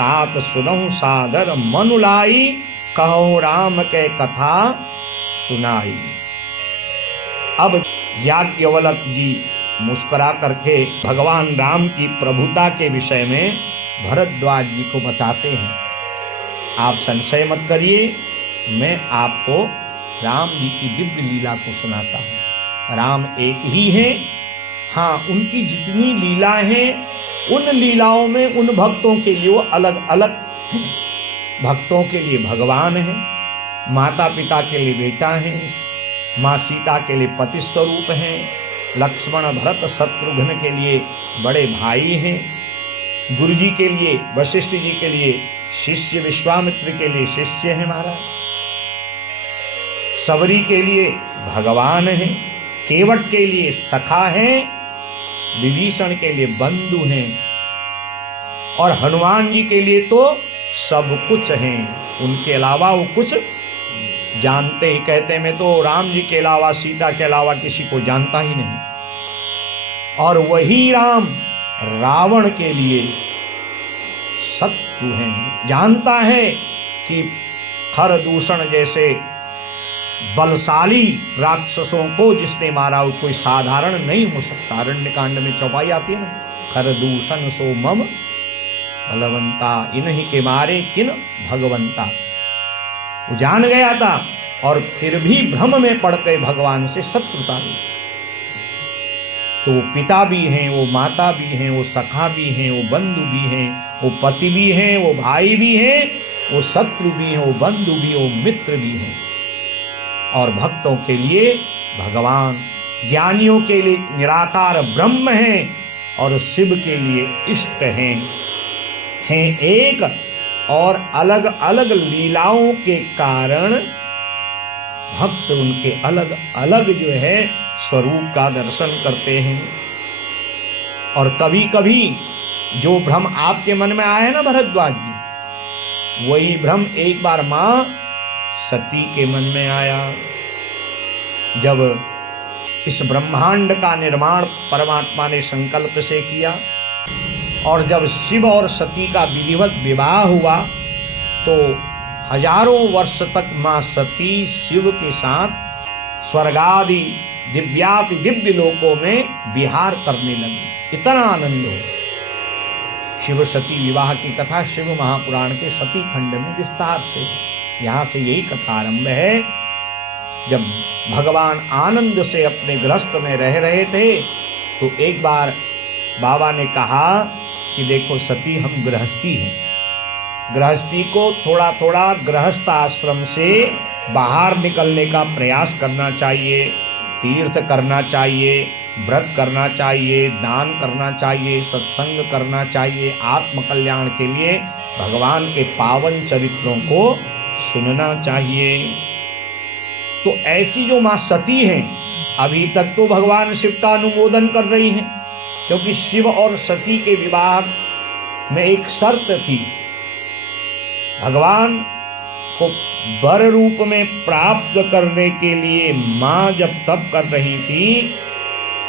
तात सुनहु सादर मनु लाई, कहो राम के कथा सुनाई। अब याज्ञवल्क्य जी मुस्कुरा करके भगवान राम की प्रभुता के विषय में भरद्वाज जी को बताते हैं। आप संशय मत करिए, मैं आपको राम जी की दिव्य लीला को सुनाता हूँ। राम एक ही हैं, हाँ उनकी जितनी लीला हैं उन लीलाओं में उन भक्तों के लिए वो अलग अलग हैं। भक्तों के लिए भगवान हैं, माता पिता के लिए बेटा हैं, माँ सीता के लिए पति स्वरूप हैं, लक्ष्मण भरत शत्रुघ्न के लिए बड़े भाई हैं, गुरु जी के लिए वशिष्ठ जी के लिए शिष्य, विश्वामित्र के लिए शिष्य हैं महाराज, सबरी के लिए भगवान हैं, केवट के लिए सखा हैं, विभीषण के लिए बंधु हैं और हनुमान जी के लिए तो सब कुछ हैं। उनके अलावा वो कुछ जानते ही, कहते मैं तो राम जी के अलावा, सीता के अलावा किसी को जानता ही नहीं। और वही राम रावण के लिए शत्रु हैं। जानता है कि खरदूषण जैसे बलशाली राक्षसों को जिसने मारा वो कोई साधारण नहीं हो सकता। अरण्यकांड में चौपाई आती है ना, खरदूषण सो मम बलवंता, इन्हीं के मारे किन भगवंता। वो जान गया था और फिर भी भ्रम में पड़ के भगवान से शत्रुता ली। तो वो पिता भी हैं, वो माता भी हैं, वो सखा भी हैं, वो बंधु भी हैं, वो पति भी हैं, वो भाई भी हैं, वो शत्रु भी हैं, वो बंधु भी, वो मित्र भी हैं। और भक्तों के लिए भगवान, ज्ञानियों के लिए निराकार ब्रह्म हैं और शिव के लिए इष्ट हैं एक। और अलग अलग लीलाओं के कारण भक्त उनके अलग अलग जो है स्वरूप का दर्शन करते हैं। और कभी कभी जो भ्रम आपके मन में आया है ना भरद्वाज जी, वही भ्रम एक बार मां सती के मन में आया। जब इस ब्रह्मांड का निर्माण परमात्मा ने संकल्प से किया और जब शिव और सती का विधिवत विवाह हुआ तो हजारों वर्ष तक मां सती शिव के साथ स्वर्गादि दिव्याति दिव्य लोकों में विहार करने लगी। इतना आनंद हो। शिव सती विवाह की कथा शिव महापुराण के सती खंड में विस्तार से, यहाँ से यही कथा आरंभ है। जब भगवान आनंद से अपने गृहस्थ में रह रहे थे तो एक बार बाबा ने कहा कि देखो सती, हम गृहस्थी हैं, गृहस्थी को थोड़ा थोड़ा गृहस्थ आश्रम से बाहर निकलने का प्रयास करना चाहिए, तीर्थ करना चाहिए, व्रत करना चाहिए, दान करना चाहिए, सत्संग करना चाहिए, आत्मकल्याण के लिए भगवान के पावन चरित्रों को सुनना चाहिए। तो ऐसी जो मां सती हैं, अभी तक तो भगवान शिव का अनुमोदन कर रही हैं, क्योंकि शिव और सती के विवाह में एक शर्त थी। भगवान को वर रूप में प्राप्त करने के लिए मां जब तप कर रही थी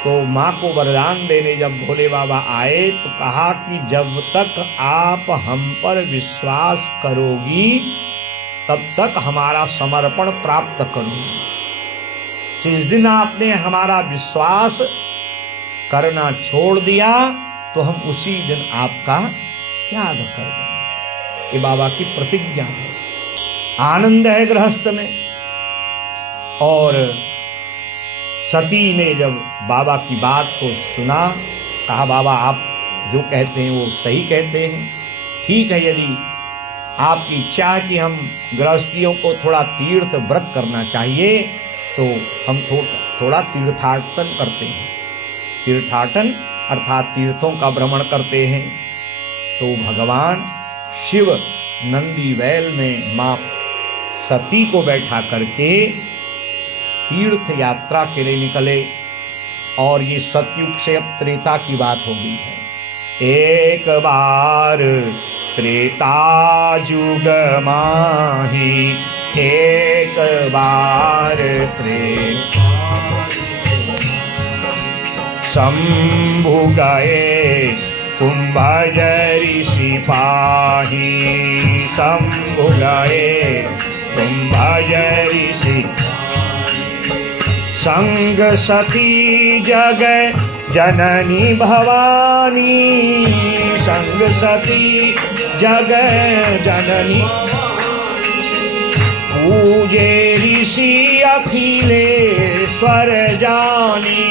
तो मां को वरदान देने जब भोले बाबा आए तो कहा कि जब तक आप हम पर विश्वास करोगी तब तक हमारा समर्पण प्राप्त करोगी। जिस दिन आपने हमारा विश्वास करना छोड़ दिया तो हम उसी दिन आपका त्याग कर देंगे। ये बाबा की प्रतिज्ञा है। आनंद है गृहस्थ में। और सती ने जब बाबा की बात को सुना, कहा बाबा आप जो कहते हैं वो सही कहते हैं, ठीक है, यदि आपकी इच्छा है कि हम गृहस्थियों को थोड़ा तीर्थ व्रत करना चाहिए तो हम थोड़ा तीर्थाटन करते हैं। तीर्थाटन अर्थात तीर्थों का भ्रमण करते हैं। तो भगवान शिव नंदी बैल में मां सती को बैठा करके तीर्थ यात्रा के लिए निकले। और ये सतयुग से अब त्रेता की बात हो गई है। एक बार त्रेता जुग माही, एक बार त्रेता शंभु गए कुंभज ऋषि पाही शंभु गए कुंभज ऋषि संग सती जग जननी भवानी संग सती जग जननी पूजे ऋषि अखिलेश्वर जानी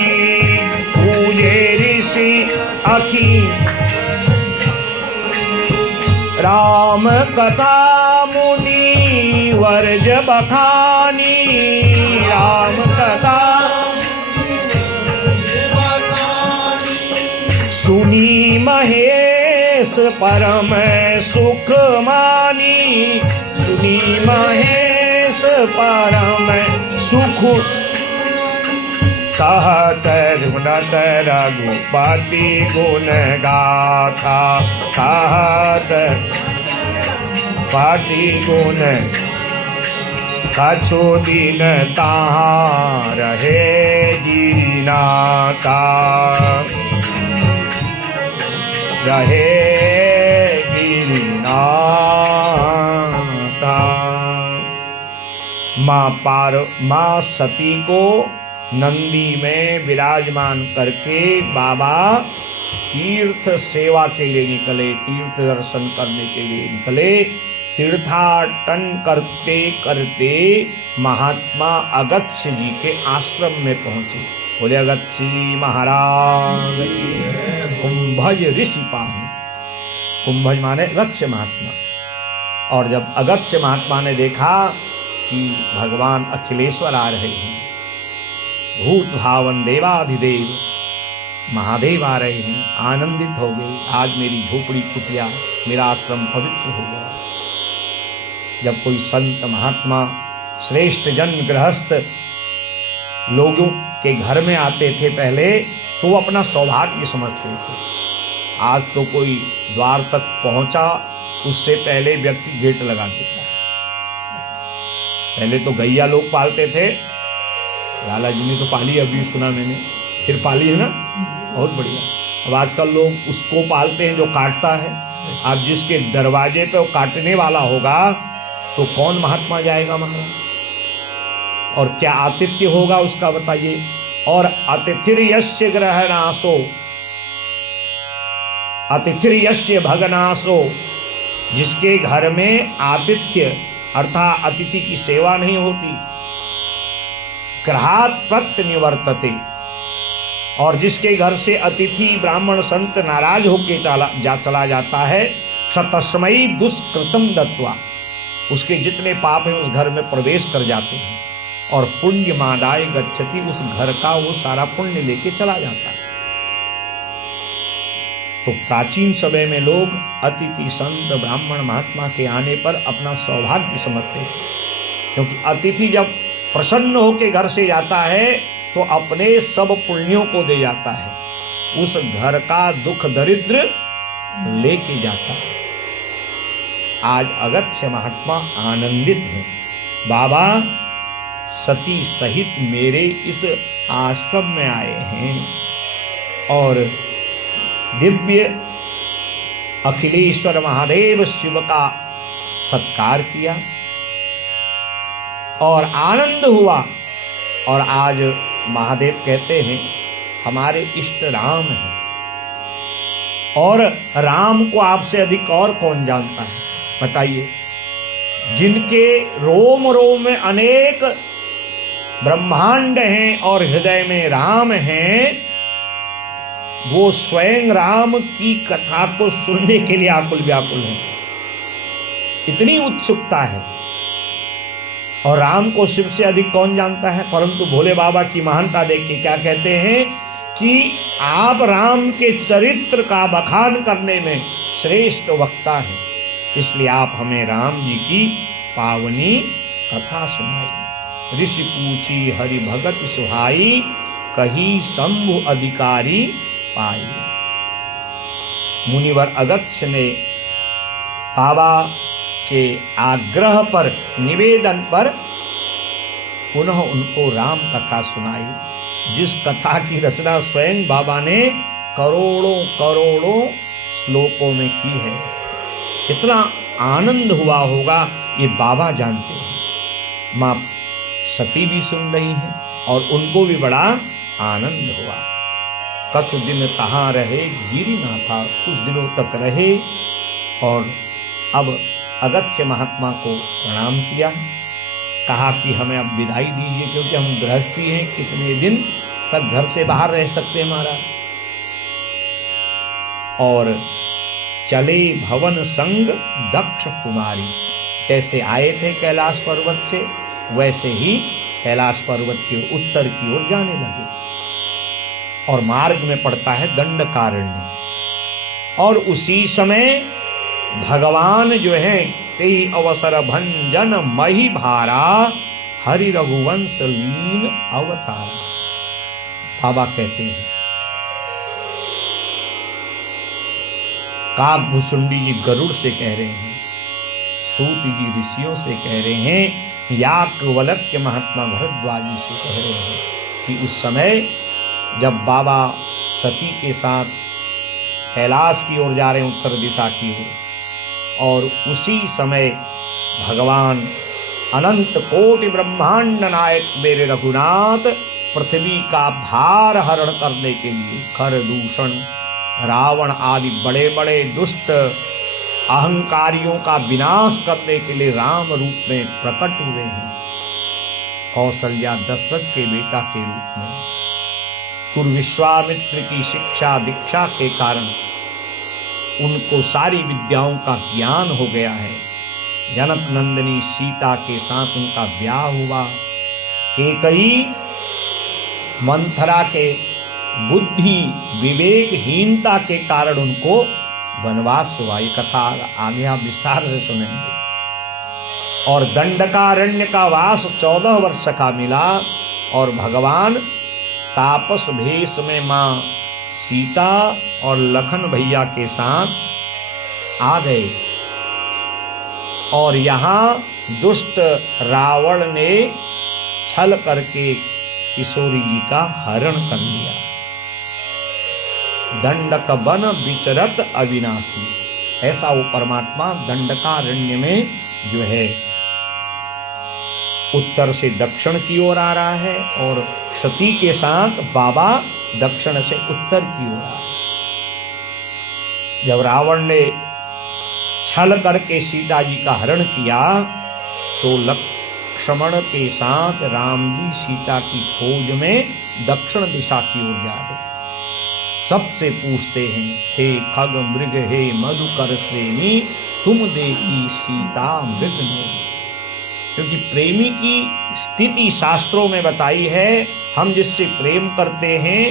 पूजे ऋषि अखिल राम कथा मुनि वर्ज बखानी राम कथा सुनी महेश परम सुख मानी सुनी महेश परम सुख कहत गुणत रघुपति गुण गाथा कहत पति गुण कछु दिन तहाँ रहे दीनाता रहे दीनाता। माँ सती को नंदी में विराजमान करके बाबा तीर्थ सेवा के लिए निकले तीर्थ दर्शन करने के लिए निकले। तीर्थाटन करते करते महात्मा अगस्त्य जी के आश्रम में पहुंचे। बोले अगस्त्य जी महाराज कुंभज ऋषि पाहु। कुंभज माने अगस्त्य महात्मा। और जब अगस्त्य महात्मा ने देखा कि भगवान अखिलेश्वर आ रहे हैं, भूत भावन देवाधिदेव महादेव आ रहे हैं, आनंदित हो गए। आज मेरी झोपड़ी कुटिया मेरा आश्रम पवित्र हो गया। जब कोई संत महात्मा श्रेष्ठ जन गृहस्थ लोगों के घर में आते थे पहले तो वो अपना सौभाग्य समझते थे। आज तो कोई द्वार तक पहुंचा उससे पहले व्यक्ति गेट लगा देता है। पहले तो गैया लोग पालते थे, लाला जी ने तो पाली, अभी सुना मैंने, फिर पाली है ना, बहुत बढ़िया। अब आजकल लोग उसको पालते हैं जो काटता है। अब जिसके दरवाजे पे वो काटने वाला होगा तो कौन महात्मा जाएगा महाराज? और क्या आतिथ्य होगा उसका बताइए। और अतिथिर्यस्य ग्रहणासो अतिथिर्यस्य भगनासो, जिसके घर में आतिथ्य अर्थात अतिथि की सेवा नहीं होती, ग्रहात् प्रत्यनिवर्तते, और जिसके घर से अतिथि ब्राह्मण संत नाराज होके चला जाता है, तस्मै दुष्कृतम दत्वा, उसके जितने पाप हैं उस घर में प्रवेश कर जाते हैं और पुण्य मादाय गच्छति, उस घर का वो सारा पुण्य लेके चला जाता है। तो प्राचीन समय में लोग अतिथि संत ब्राह्मण महात्मा के आने पर अपना सौभाग्य समझते थे, क्योंकि अतिथि जब प्रसन्न होकर घर से जाता है तो अपने सब पुण्यों को दे जाता है, उस घर का दुख दरिद्र लेके जाता है। आज अगस्त्य महात्मा आनंदित हैं, बाबा सती सहित मेरे इस आश्रम में आए हैं और दिव्य अखिलेश्वर महादेव शिव का सत्कार किया और आनंद हुआ। और आज महादेव कहते हैं हमारे इष्ट राम हैं, और राम को आपसे अधिक और कौन जानता है बताइए। जिनके रोम रोम में अनेक ब्रह्मांड हैं और हृदय में राम हैं, वो स्वयं राम की कथा को सुनने के लिए आकुल व्याकुल हैं, इतनी उत्सुकता है। और राम को शिव से अधिक कौन जानता है। परंतु भोले बाबा की महानता देख के क्या कहते हैं कि आप राम के चरित्र का बखान करने में श्रेष्ठ वक्ता हैं, इसलिए आप हमें राम जी की पावनी कथा सुनाई। ऋषि पूछी हरि भगत सुहाई, कही शंभु अधिकारी पाई। मुनिवर अगस्त्य ने बाबा के आग्रह पर, निवेदन पर पुनः उनको राम कथा सुनाई, जिस कथा की रचना स्वयं बाबा ने करोड़ों करोड़ों श्लोकों में की है। कितना आनंद हुआ होगा ये बाबा जानते हैं। माँ सती भी सुन रही हैं और उनको भी बड़ा आनंद हुआ। कछु दिन कहाँ रहे गिरिनाथा, कुछ दिनों तक रहे और अब अगस्त्य महात्मा को प्रणाम किया। कहा कि हमें अब विदाई दीजिए, क्योंकि हम गृहस्थी हैं, कितने दिन तक घर से बाहर रह सकते हैं महाराज। और चले भवन संग दक्ष कुमारी, जैसे आए थे कैलाश पर्वत से वैसे ही कैलाश पर्वत के उत्तर की ओर जाने लगे। और मार्ग में पड़ता है दंडकारण्य। और उसी समय भगवान जो है ते अवसर भंजन मही भारा, हरि रघुवंश लीन अवतार। बाबा कहते हैं, काकभुसुंडी जी गरुड़ से कह रहे हैं, सूत जी ऋषियों से कह रहे हैं, याज्ञवल्क्य महात्मा भरद्वाज जी से कह रहे हैं कि उस समय जब बाबा सती के साथ कैलाश की ओर जा रहे हैं, उत्तर दिशा की ओर, और उसी समय भगवान अनंत कोटि ब्रह्मांड नायक मेरे रघुनाथ पृथ्वी का भार हरण करने के लिए खर दूषण रावण आदि बड़े बड़े दुष्ट अहंकारियों का विनाश करने के लिए राम रूप में प्रकट हुए हैं। कौशल्या दशरथ के बेटा के रूप में कुरुविश्वामित्र की शिक्षा दीक्षा के कारण उनको सारी विद्याओं का ज्ञान हो गया है। जनक नंदिनी सीता के साथ उनका ब्याह हुआ। केकई मंथरा के बुद्धि विवेकहीनता के कारण उनको वनवास हुआ। ये कथा आगे आप विस्तार से सुनेंगे। और दंडकारण्य का वास 14 वर्ष का मिला और भगवान तापस भेष में मां सीता और लखन भैया के साथ आ गए। और यहाँ दुष्ट रावण ने छल करके किशोरी जी का हरण कर लिया। दंडक वन विचरत अविनाशी, ऐसा वो परमात्मा दंडकारण्य में जो है उत्तर से दक्षिण की ओर आ रहा है और सती के साथ बाबा दक्षिण से उत्तर की ओर आ रहा है। जब रावण ने छल करके सीता जी का हरण किया तो लक्ष्मण के साथ राम जी सीता की खोज में दक्षिण दिशा की ओर जा रहे। सबसे पूछते हैं, हे खग मृग हे मधुकर श्रेणी, तुम देखी सीता मृग ने। क्योंकि प्रेमी की स्थिति शास्त्रों में बताई है। हम जिससे प्रेम करते हैं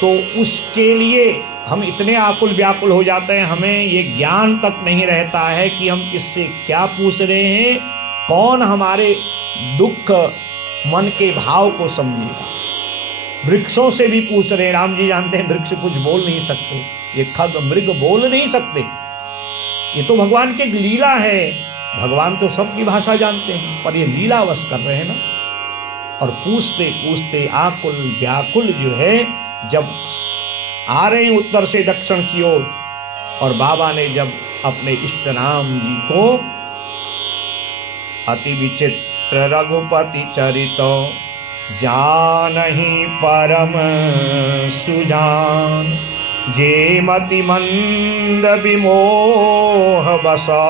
तो उसके लिए हम इतने आकुल व्याकुल हो जाते हैं, हमें ये ज्ञान तक नहीं रहता है कि हम किससे क्या पूछ रहे हैं, कौन हमारे दुख मन के भाव को समझेगा। वृक्षों से भी पूछ रहे हैं। राम जी जानते हैं वृक्ष कुछ बोल नहीं सकते, ये खग मृग बोल नहीं सकते। ये तो भगवान की एक लीला है। भगवान तो सबकी भाषा जानते हैं, पर ये लीलावश कर रहे हैं ना। और पूछते पूछते आकुल व्याकुल जो है जब आ रहे हैं उत्तर से दक्षिण की ओर, और बाबा ने जब अपने इष्ट राम जी को अति विचित्र रघुपति चरितो जानहि परम सुजान, जे मति मंद विमोह बसो,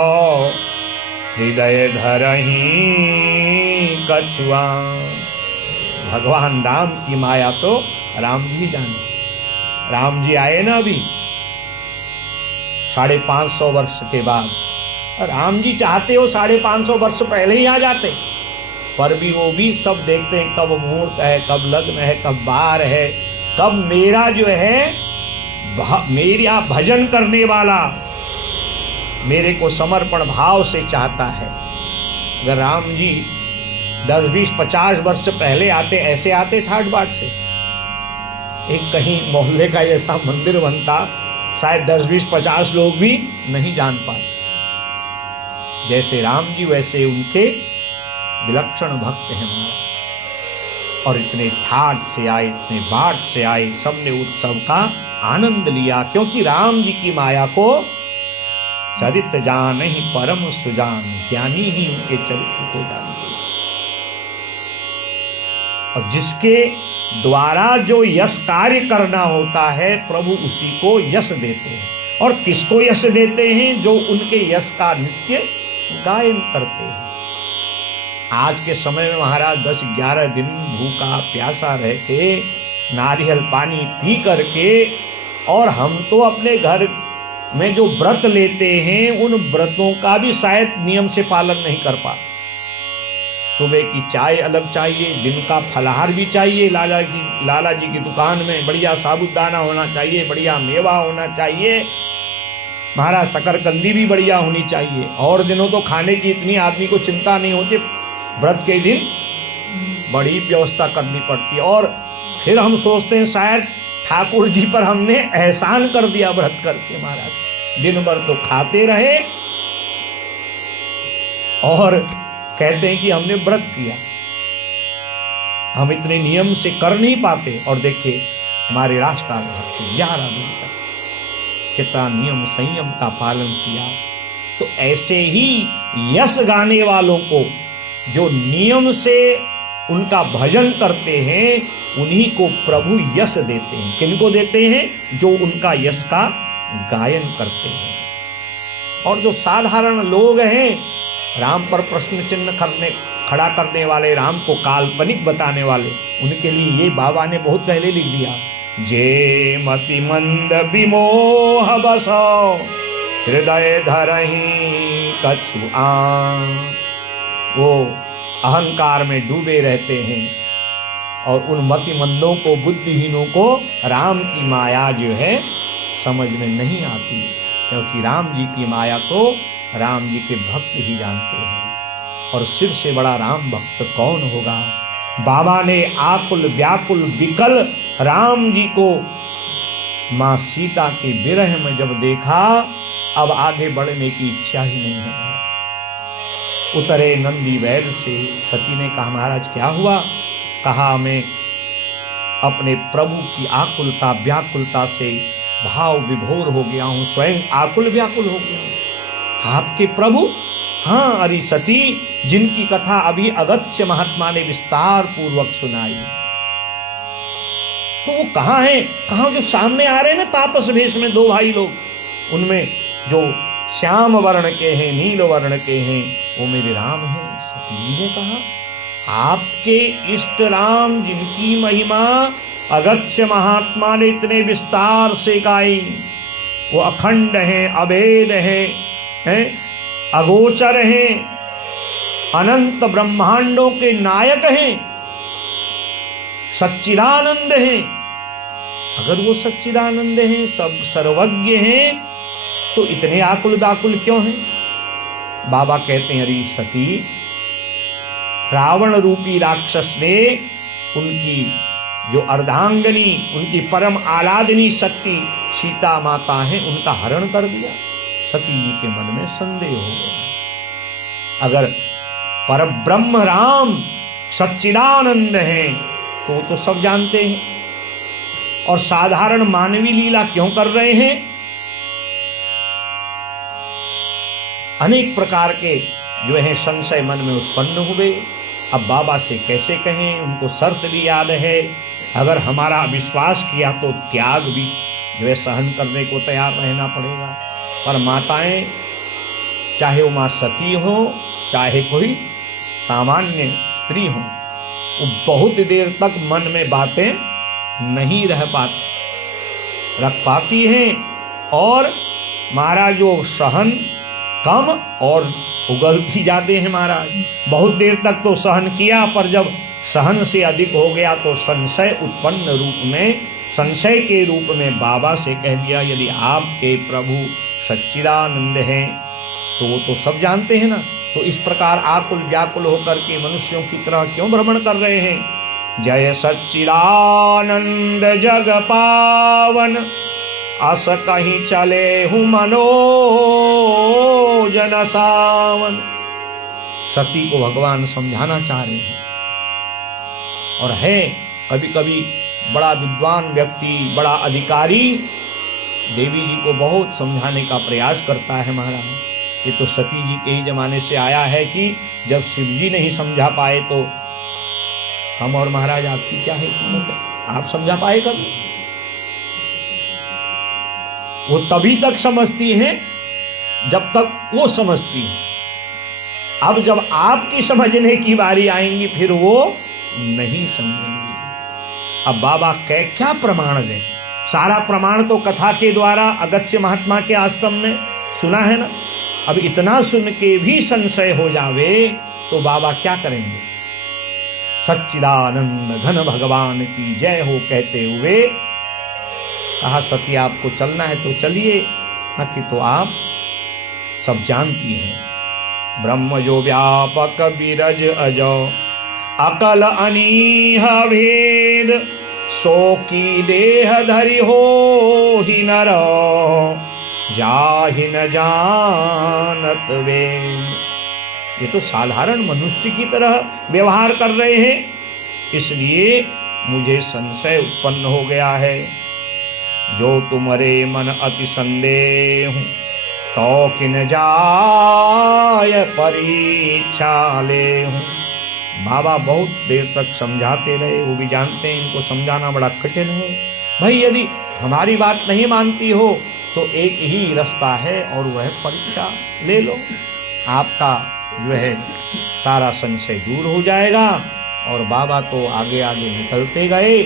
हृदय धरहि कछुआन। भगवान राम की माया तो राम जी जाने। राम जी आए ना अभी 550 वर्ष के बाद। राम जी चाहते हो 550 वर्ष पहले ही आ जाते, पर भी वो भी सब देखते हैं कब मुहूर्त है, कब लग्न है, कब बार है, कब मेरा जो है मेरा भजन करने वाला मेरे को समर्पण भाव से चाहता है। अगर राम जी 10, 20, 50 वर्ष पहले आते, ऐसे आते ठाट बाट से, एक कहीं मोहल्ले का ऐसा मंदिर बनता, शायद 10, 20, 50 लोग भी नहीं जान पाते। जैसे राम जी वैसे उनके विलक्षण भक्त हैं महाराज। और इतने ठाट से आए, इतने बाट से आए, सबने उत्सव का आनंद लिया, क्योंकि राम जी की माया को चरित जान ही परम सुजान, ज्ञानी ही उनके चरित्र को जानते हैं। और जिसके द्वारा जो यश कार्य करना होता है प्रभु उसी को यश देते हैं। और किसको यश देते हैं? जो उनके यश का नित्य गायन करते हैं। आज के समय में महाराज 10-11 दिन भूखा प्यासा रह के नारियल पानी पी करके, और हम तो अपने घर में जो व्रत लेते हैं उन व्रतों का भी शायद नियम से पालन नहीं कर पाते। सुबह की चाय अलग चाहिए, दिन का फलाहार भी चाहिए, लाला जी की दुकान में बढ़िया साबुदाना होना चाहिए, बढ़िया मेवा होना चाहिए, महाराज शकरकंदी भी बढ़िया होनी चाहिए। और दिनों तो खाने की इतनी आदमी को चिंता नहीं होती, व्रत के दिन बड़ी व्यवस्था करनी पड़ती है। और फिर हम सोचते हैं शायद ठाकुर जी पर हमने एहसान कर दिया व्रत करके। महाराज दिन भर तो खाते रहे और कहते हैं कि हमने व्रत किया, हम इतने नियम से कर नहीं पाते। और देखिए हमारे राष्ट्राध्यक्ष 11 दिन तक कितना नियम संयम का पालन किया। तो ऐसे ही यश गाने वालों को जो नियम से उनका भजन करते हैं उन्हीं को प्रभु यश देते हैं। किनको देते हैं? जो उनका यश का गायन करते हैं। और जो साधारण लोग हैं, राम पर प्रश्न चिन्ह खड़ा करने वाले, राम को काल्पनिक बताने वाले, उनके लिए ये बाबा ने बहुत पहले लिख दिया, जे मति मंद विमोह बसो हृदय धरहि कछु आन। वो अहंकार में डूबे रहते हैं और उन मतिमंदों को, बुद्धिहीनों को राम की माया जो है समझ में नहीं आती, क्योंकि राम जी की माया तो राम जी के भक्त ही जानते हैं। और शिव से बड़ा राम भक्त कौन होगा? बाबा ने आकुल व्याकुल विकल राम जी को मां सीता के विरह में जब देखा, अब आगे बढ़ने की इच्छा ही नहीं है। उतरे नंदी वैल से। सती ने कहा, महाराज क्या हुआ? कहा, मैं अपने प्रभु की आकुलता व्याकुलता से भाव विभोर हो गया हूं, स्वयं आकुल व्याकुल हो गया हूं। आपके प्रभु? हाँ, अरे सती, जिनकी कथा अभी अगस्त्य महात्मा ने विस्तार पूर्वक सुनाई। तो वो कहाँ हैं? कहाँ? जो सामने आ रहे हैं ना तापस वेश में, 2 भाई लोग, उनमें जो श्याम वर्ण के हैं, नील वर्ण के हैं, वो मेरे राम हैं। सती जी ने कहा, आपके इष्ट राम जिनकी महिमा अगस्त्य महात्मा ने इतने विस्तार से गाई, वो अखंड हैं, अभेद हैं, अगोचर हैं, अनंत ब्रह्मांडों के नायक हैं, सच्चिदानंद हैं। अगर वो सच्चिदानंद हैं, सब सर्वज्ञ हैं, तो इतने आकुल व्याकुल क्यों हैं? बाबा कहते हैं, अरे सती, रावण रूपी राक्षस ने उनकी जो अर्धांगनी, उनकी परम आराधनी शक्ति सीता माता है, उनका हरण कर दिया। सती जी के मन में संदेह हो गया। अगर परब्रह्म राम सच्चिदानंद हैं तो तो सब जानते हैं, और साधारण मानवी लीला क्यों कर रहे हैं? अनेक प्रकार के जो है संशय मन में उत्पन्न हुए। अब बाबा से कैसे कहें? उनको शर्त भी याद है, अगर हमारा विश्वास किया तो त्याग भी जो है सहन करने को तैयार रहना पड़ेगा। पर माताएं, चाहे वो माँ सती हो, चाहे कोई सामान्य स्त्री हो, वो बहुत देर तक मन में बातें नहीं रख पाती हैं, और महाराज जो सहन कम और उगलती जाते हैं। महाराज बहुत देर तक तो सहन किया, पर जब सहन से अधिक हो गया तो संशय उत्पन्न रूप में, संशय के रूप में बाबा से कह दिया, यदि आपके प्रभु सच्चिदानंद हैं तो वो तो सब जानते हैं ना, तो इस प्रकार आकुल व्याकुल होकर के मनुष्यों की तरह क्यों भ्रमण कर रहे हैं? जय सच्चिदानंद जग पावन, अस कहीं चले हूँ मनोजन सावन। सती को भगवान समझाना चाह रहे हैं। और है कभी कभी बड़ा विद्वान व्यक्ति, बड़ा अधिकारी देवी जी को बहुत समझाने का प्रयास करता है। महाराज, ये तो सती जी के ही जमाने से आया है कि जब शिव जी नहीं समझा पाए तो हम और महाराज आपकी क्या है कीमत है, आप समझा पाए कभी? वो तभी तक समझती हैं जब तक वो समझती हैं। अब जब आपकी समझने की बारी आएंगी फिर वो नहीं समझेंगी। अब बाबा क्या प्रमाण दें? सारा प्रमाण तो कथा के द्वारा अगस्त्य महात्मा के आश्रम में सुना है ना। अब इतना सुन के भी संशय हो जावे तो बाबा क्या करेंगे? सच्चिदानंद घन भगवान की जय हो कहते हुए कहा, सती आपको चलना है तो चलिए, बाकी तो आप सब जानती हैं। ब्रह्म जो व्यापक बिरज अजो अकल अनीह भेद, सो की देह धरि हो ही नर, जाहि न जानत वेद। ये तो साधारण मनुष्य की तरह व्यवहार कर रहे हैं, इसलिए मुझे संशय उत्पन्न हो गया है। जो तुम्हारे मन अति संदेह, तो किन जाय परीक्षा ले। बाबा बहुत देर तक समझाते रहे, वो भी जानते हैं इनको समझाना बड़ा कठिन है। भाई यदि हमारी बात नहीं मानती हो तो एक ही रास्ता है और वह परीक्षा ले लो, आपका जो है सारा संशय दूर हो जाएगा। और बाबा तो आगे आगे निकलते गए।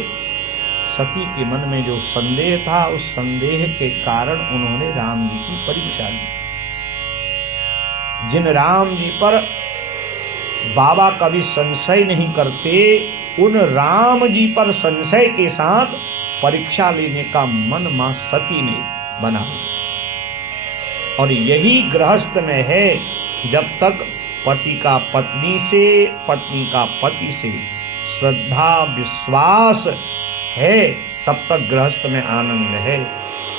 सती के मन में जो संदेह था, उस संदेह के कारण उन्होंने राम जी की परीक्षा ली। जिन राम जी पर बाबा कभी संशय नहीं करते, उन राम जी पर संशय के साथ परीक्षा लेने का मन मां सती ने बना लिया। और यही गृहस्थ में है, जब तक पति का पत्नी से, पत्नी का पति से श्रद्धा विश्वास है, तब तक गृहस्थ में आनंद है।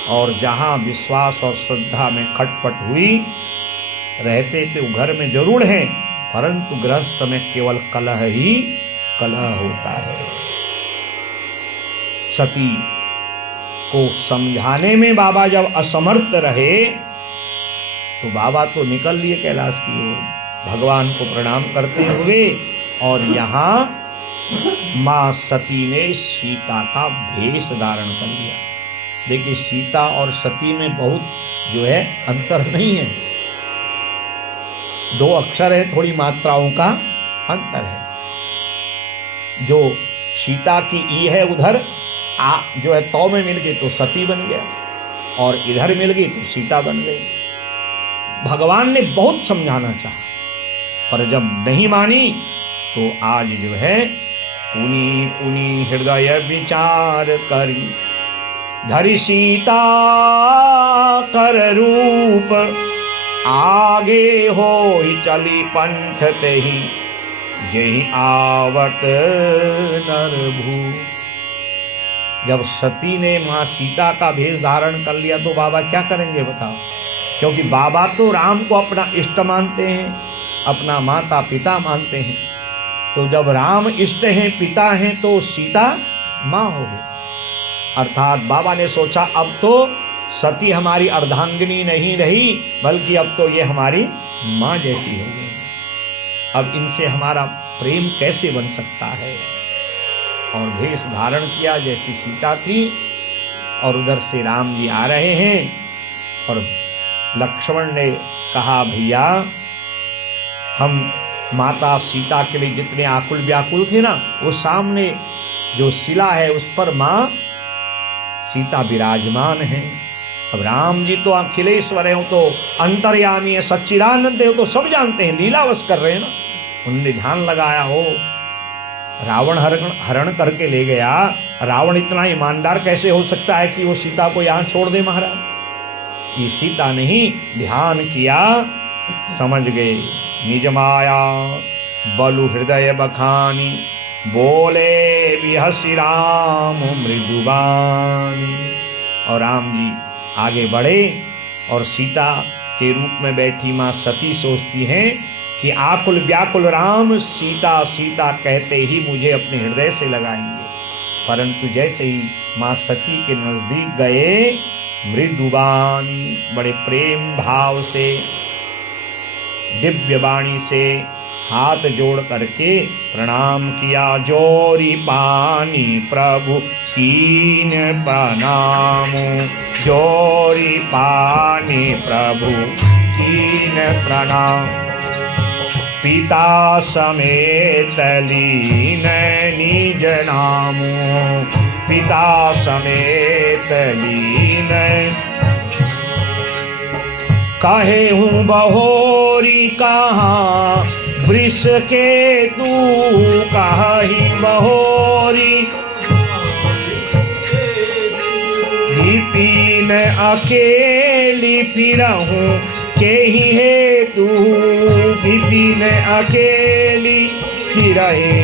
और जहां विश्वास और श्रद्धा में खटपट हुई, रहते तो घर में जरूर हैं, परंतु गृहस्थ में केवल कलह ही कलह होता है। सती को समझाने में बाबा जब असमर्थ रहे तो बाबा तो निकल लिए कैलाश की ओर, भगवान को प्रणाम करते हुए। और यहाँ मां सती ने सीता का भेष धारण कर लिया। देखिए, सीता और सती में बहुत जो है अंतर नहीं है, 2 अक्षर है, थोड़ी मात्राओं का अंतर है। जो सीता की ई है उधर जो है तौ में मिल गई तो सती बन गया, और इधर मिल गई तो सीता बन गई। भगवान ने बहुत समझाना चाहा, पर जब नहीं मानी तो आज जो है पुनी पुनी हृदय विचार करी, धरि सीता कर रूप, आगे हो ही चली पंथ तेहि, जहि आवत नरभू। जब सती ने मां सीता का भेष धारण कर लिया तो बाबा क्या करेंगे बताओ? क्योंकि बाबा तो राम को अपना इष्ट मानते हैं, अपना माता पिता मानते हैं। तो जब राम इष्ट हैं, पिता हैं, तो सीता मां हो गई। अर्थात बाबा ने सोचा अब तो सती हमारी अर्धांगिनी नहीं रही, बल्कि अब तो ये हमारी मां जैसी हो गई। अब इनसे हमारा प्रेम कैसे बन सकता है? और भेष धारण किया जैसी सीता थी, और उधर से राम जी आ रहे हैं। और लक्ष्मण ने कहा, भैया हम माता सीता के लिए जितने आकुल व्याकुल थे ना, वो सामने जो शिला है उस पर मां सीता विराजमान है। अब राम जी तो अखिलेश्वर है, तो अंतर्यामी है, सच्चिदानंद है, तो सब जानते हैं, लीलावश कर रहे हैं ना। उनने ध्यान लगाया हो, रावण हरण करके ले गया। रावण इतना ईमानदार कैसे हो सकता है कि वो सीता को यहां छोड़ दे? महाराज, ये सीता नहीं, ध्यान किया, समझ गए। निज माया बलु हृदय बखानी, बोले बिहसी राम मृदुबानी। और राम जी आगे बढ़े, और सीता के रूप में बैठी मां सती सोचती हैं कि आकुल व्याकुल राम सीता सीता कहते ही मुझे अपने हृदय से लगाएंगे। परंतु जैसे ही मां सती के नजदीक गए, मृदुवाणी बड़े प्रेम भाव से दिव्य वाणी से हाथ जोड़ करके प्रणाम किया। जोरी पानी प्रभु कीन प्रणाम, जोरी पानी प्रभु कीन प्रणाम। पिता समेत लीन निज नामु, पिता समेत लीन। कहे हूँ बहोरी कहाँ वृष के तू, कहीं बहोरी विपिन अकेली फिरहूँ के ही है तू, विपिन अकेली फिरहे।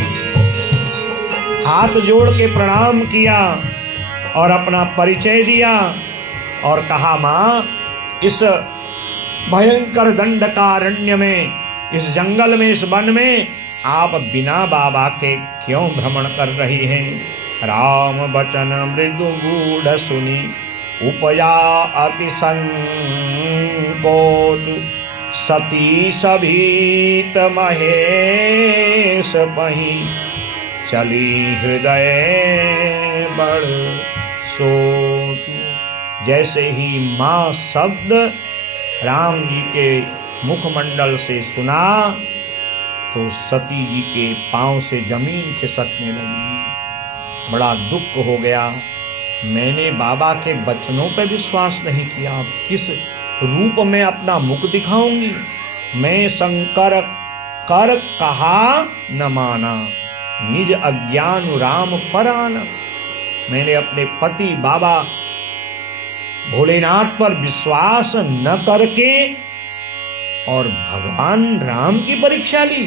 हाथ जोड़ के प्रणाम किया और अपना परिचय दिया और कहा, माँ इस भयंकर दंडकारण्य में, इस जंगल में, इस वन में आप बिना बाबा के क्यों भ्रमण कर रही हैं? राम बचन मृदु गूढ़ सुनी, उपजा अति संकोच। सती सभीत महेश बही, चली हृदय बड़ सोच। जैसे ही माँ शब्द राम जी के मुखमंडल से सुना तो सती जी के पांव से जमीन खिसकने लगी। बड़ा दुख हो गया। मैंने बाबा के वचनों पर विश्वास नहीं किया, किस रूप में अपना मुख दिखाऊंगी? मैं शंकर कर कहा न माना, निज अज्ञान राम पर आना। मैंने अपने पति बाबा भोलेनाथ पर विश्वास न करके और भगवान राम की परीक्षा ली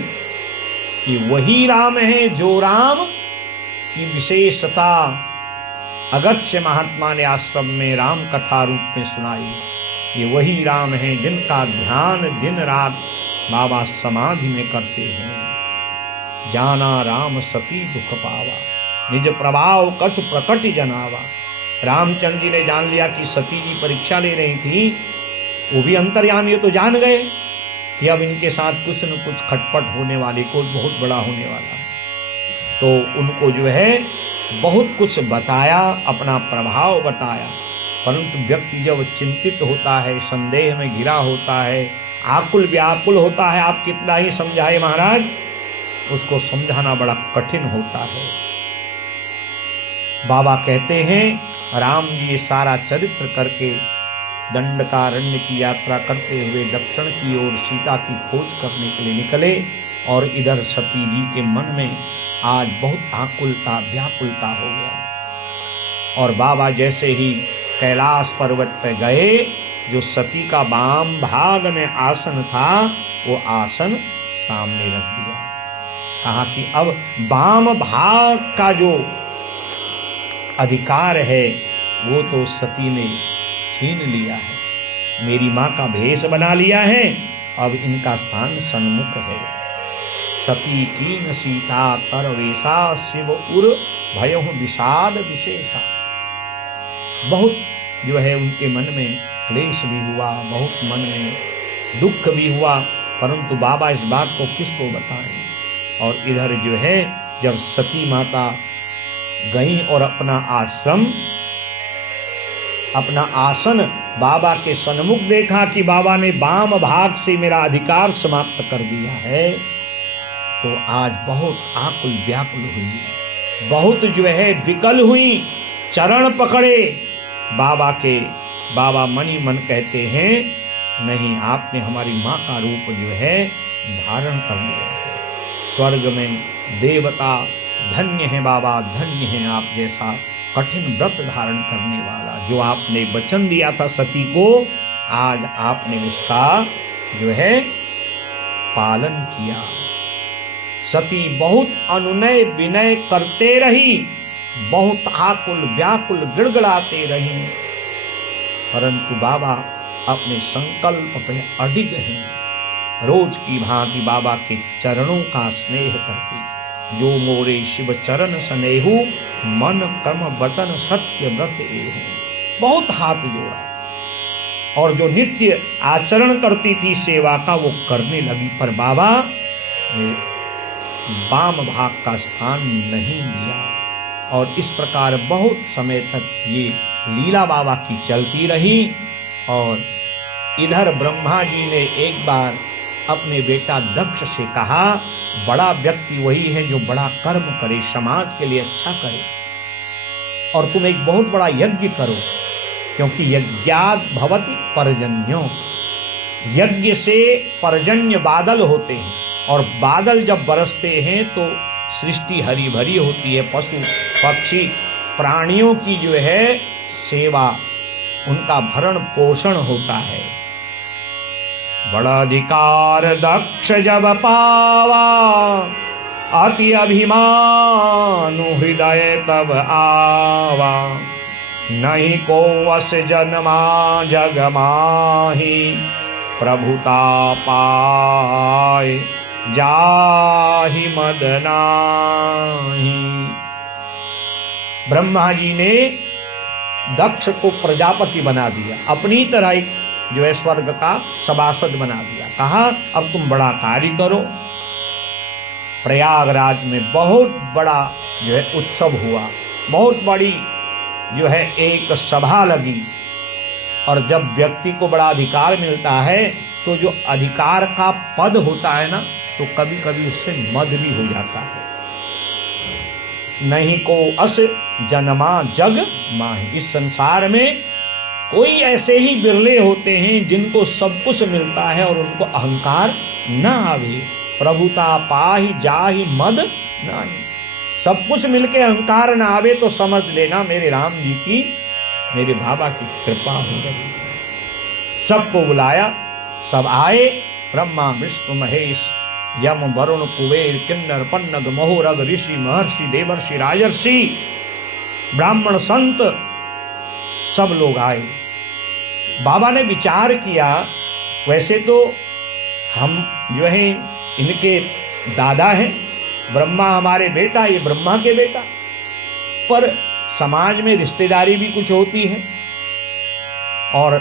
कि वही राम है जो राम की विशेषता अगस्त्य महात्मा ने आश्रम में राम कथा रूप में सुनाई। ये वही राम है जिनका ध्यान दिन रात बाबा समाधि में करते हैं। जाना राम सती दुख पावा, निज प्रभाव कछ प्रकट जनावा। रामचंद्र जी ने जान लिया कि सती जी परीक्षा ले रही थी, वो भी अंतर्यामी तो जान गए कि अब इनके साथ कुछ न कुछ खटपट होने वाली, कोई बहुत बड़ा होने वाला है। तो उनको जो है बहुत कुछ बताया, अपना प्रभाव बताया। परंतु व्यक्ति जब चिंतित होता है, संदेह में घिरा होता है, आकुल व्याकुल होता है, आप कितना ही समझाए महाराज, उसको समझाना बड़ा कठिन होता है। बाबा कहते हैं राम जी सारा चरित्र करके दंडकारण्य की यात्रा करते हुए दक्षिण की ओर सीता की खोज करने के लिए निकले। और इधर सती जी के मन में आज बहुत आकुलता व्याकुलता हो गया। और बाबा जैसे ही कैलाश पर्वत पर गए, जो सती का वाम भाग में आसन था वो आसन सामने रख दिया। कहा कि अब वाम भाग का जो अधिकार है वो तो सती ने छीन लिया है, मेरी माँ का भेष बना लिया है, अब इनका स्थान सन्मुख है। सती कीन सीता कर वेशा, शिव उर भयहु विषाद विशेषा। बहुत जो है उनके मन में क्लेश भी हुआ, बहुत मन में दुख भी हुआ, परंतु बाबा इस बात को किसको बताएं। और इधर जो है जब सती माता गई और अपना आश्रम, अपना आसन बाबा के सन्मुख देखा कि बाबा ने वाम भाग से मेरा अधिकार समाप्त कर दिया है, तो आज बहुत आकुल व्याकुल हुई, बहुत जो है विकल हुई, चरण पकड़े बाबा के। बाबा मनी मन कहते हैं नहीं, आपने हमारी माँ का रूप जो है धारण कर लिया है। स्वर्ग में देवता धन्य है बाबा, धन्य है आप जैसा कठिन व्रत धारण करने वाला। जो आपने वचन दिया था सती को, आज आपने उसका जो है पालन किया। सती बहुत अनुनय विनय करते रही, बहुत आकुल व्याकुल गिड़गिड़ाते रही, परंतु बाबा अपने संकल्प पे अडिग हैं। रोज की भांति बाबा के चरणों का स्नेह करती, जो मोरे शिव चरण सनेहु, मन कर्म वचन सत्य व्रत एहु। बहुत हाथ जोड़ा और जो नित्य आचरण करती थी सेवा का वो करने लगी, पर बाबा ने वाम भाग का स्थान नहीं दिया। और इस प्रकार बहुत समय तक ये लीला बाबा की चलती रही। और इधर ब्रह्मा जी ने एक बार अपने बेटा दक्ष से कहा, बड़ा व्यक्ति वही है जो बड़ा कर्म करे, समाज के लिए अच्छा करे, और तुम एक बहुत बड़ा यज्ञ करो, क्योंकि यज्ञात् भवति पर्जन्यो, यज्ञ से पर्जन्य बादल होते हैं, और बादल जब बरसते हैं तो सृष्टि हरी भरी होती है। पशु पक्षी प्राणियों की जो है सेवा, उनका भरण पोषण होता है। बड़ा अधिकार दक्ष जब पावा, अति अभिमानु हृदय तब आवा, नहीं को वस जन्मा जग माही, प्रभुता पाए जाहि मद नाही। ब्रह्मा जी ने दक्ष को प्रजापति बना दिया, अपनी तरह एक जो है स्वर्ग का सभासद बना दिया। कहा अब तुम बड़ा कार्य करो। प्रयागराज में बहुत बड़ा जो है उत्सव हुआ, बहुत बड़ी जो है एक सभा लगी। और जब व्यक्ति को बड़ा अधिकार मिलता है तो जो अधिकार का पद होता है ना, तो कभी कभी उससे मद भी हो जाता है। नहीं को अस जन्मा जग माही, इस संसार में कोई ऐसे ही बिरले होते हैं जिनको सब कुछ मिलता है और उनको अहंकार न आवे। प्रभुता पाहि जाहि मद नाही, सब कुछ मिलके अहंकार न आवे तो समझ लेना मेरे राम जी की, मेरे बाबा की कृपा हो गई। सबको बुलाया, सब आए, ब्रह्मा विष्णु महेश यम वरुण कुबेर किन्नर पन्नग महोरग ऋषि महर्षि देवर्षि राजर्षि ब्राह्मण संत सब लोग आए। बाबा ने विचार किया, वैसे तो हम जो है इनके दादा हैं, ब्रह्मा हमारे बेटा, ये ब्रह्मा के बेटा, पर समाज में रिश्तेदारी भी कुछ होती है, और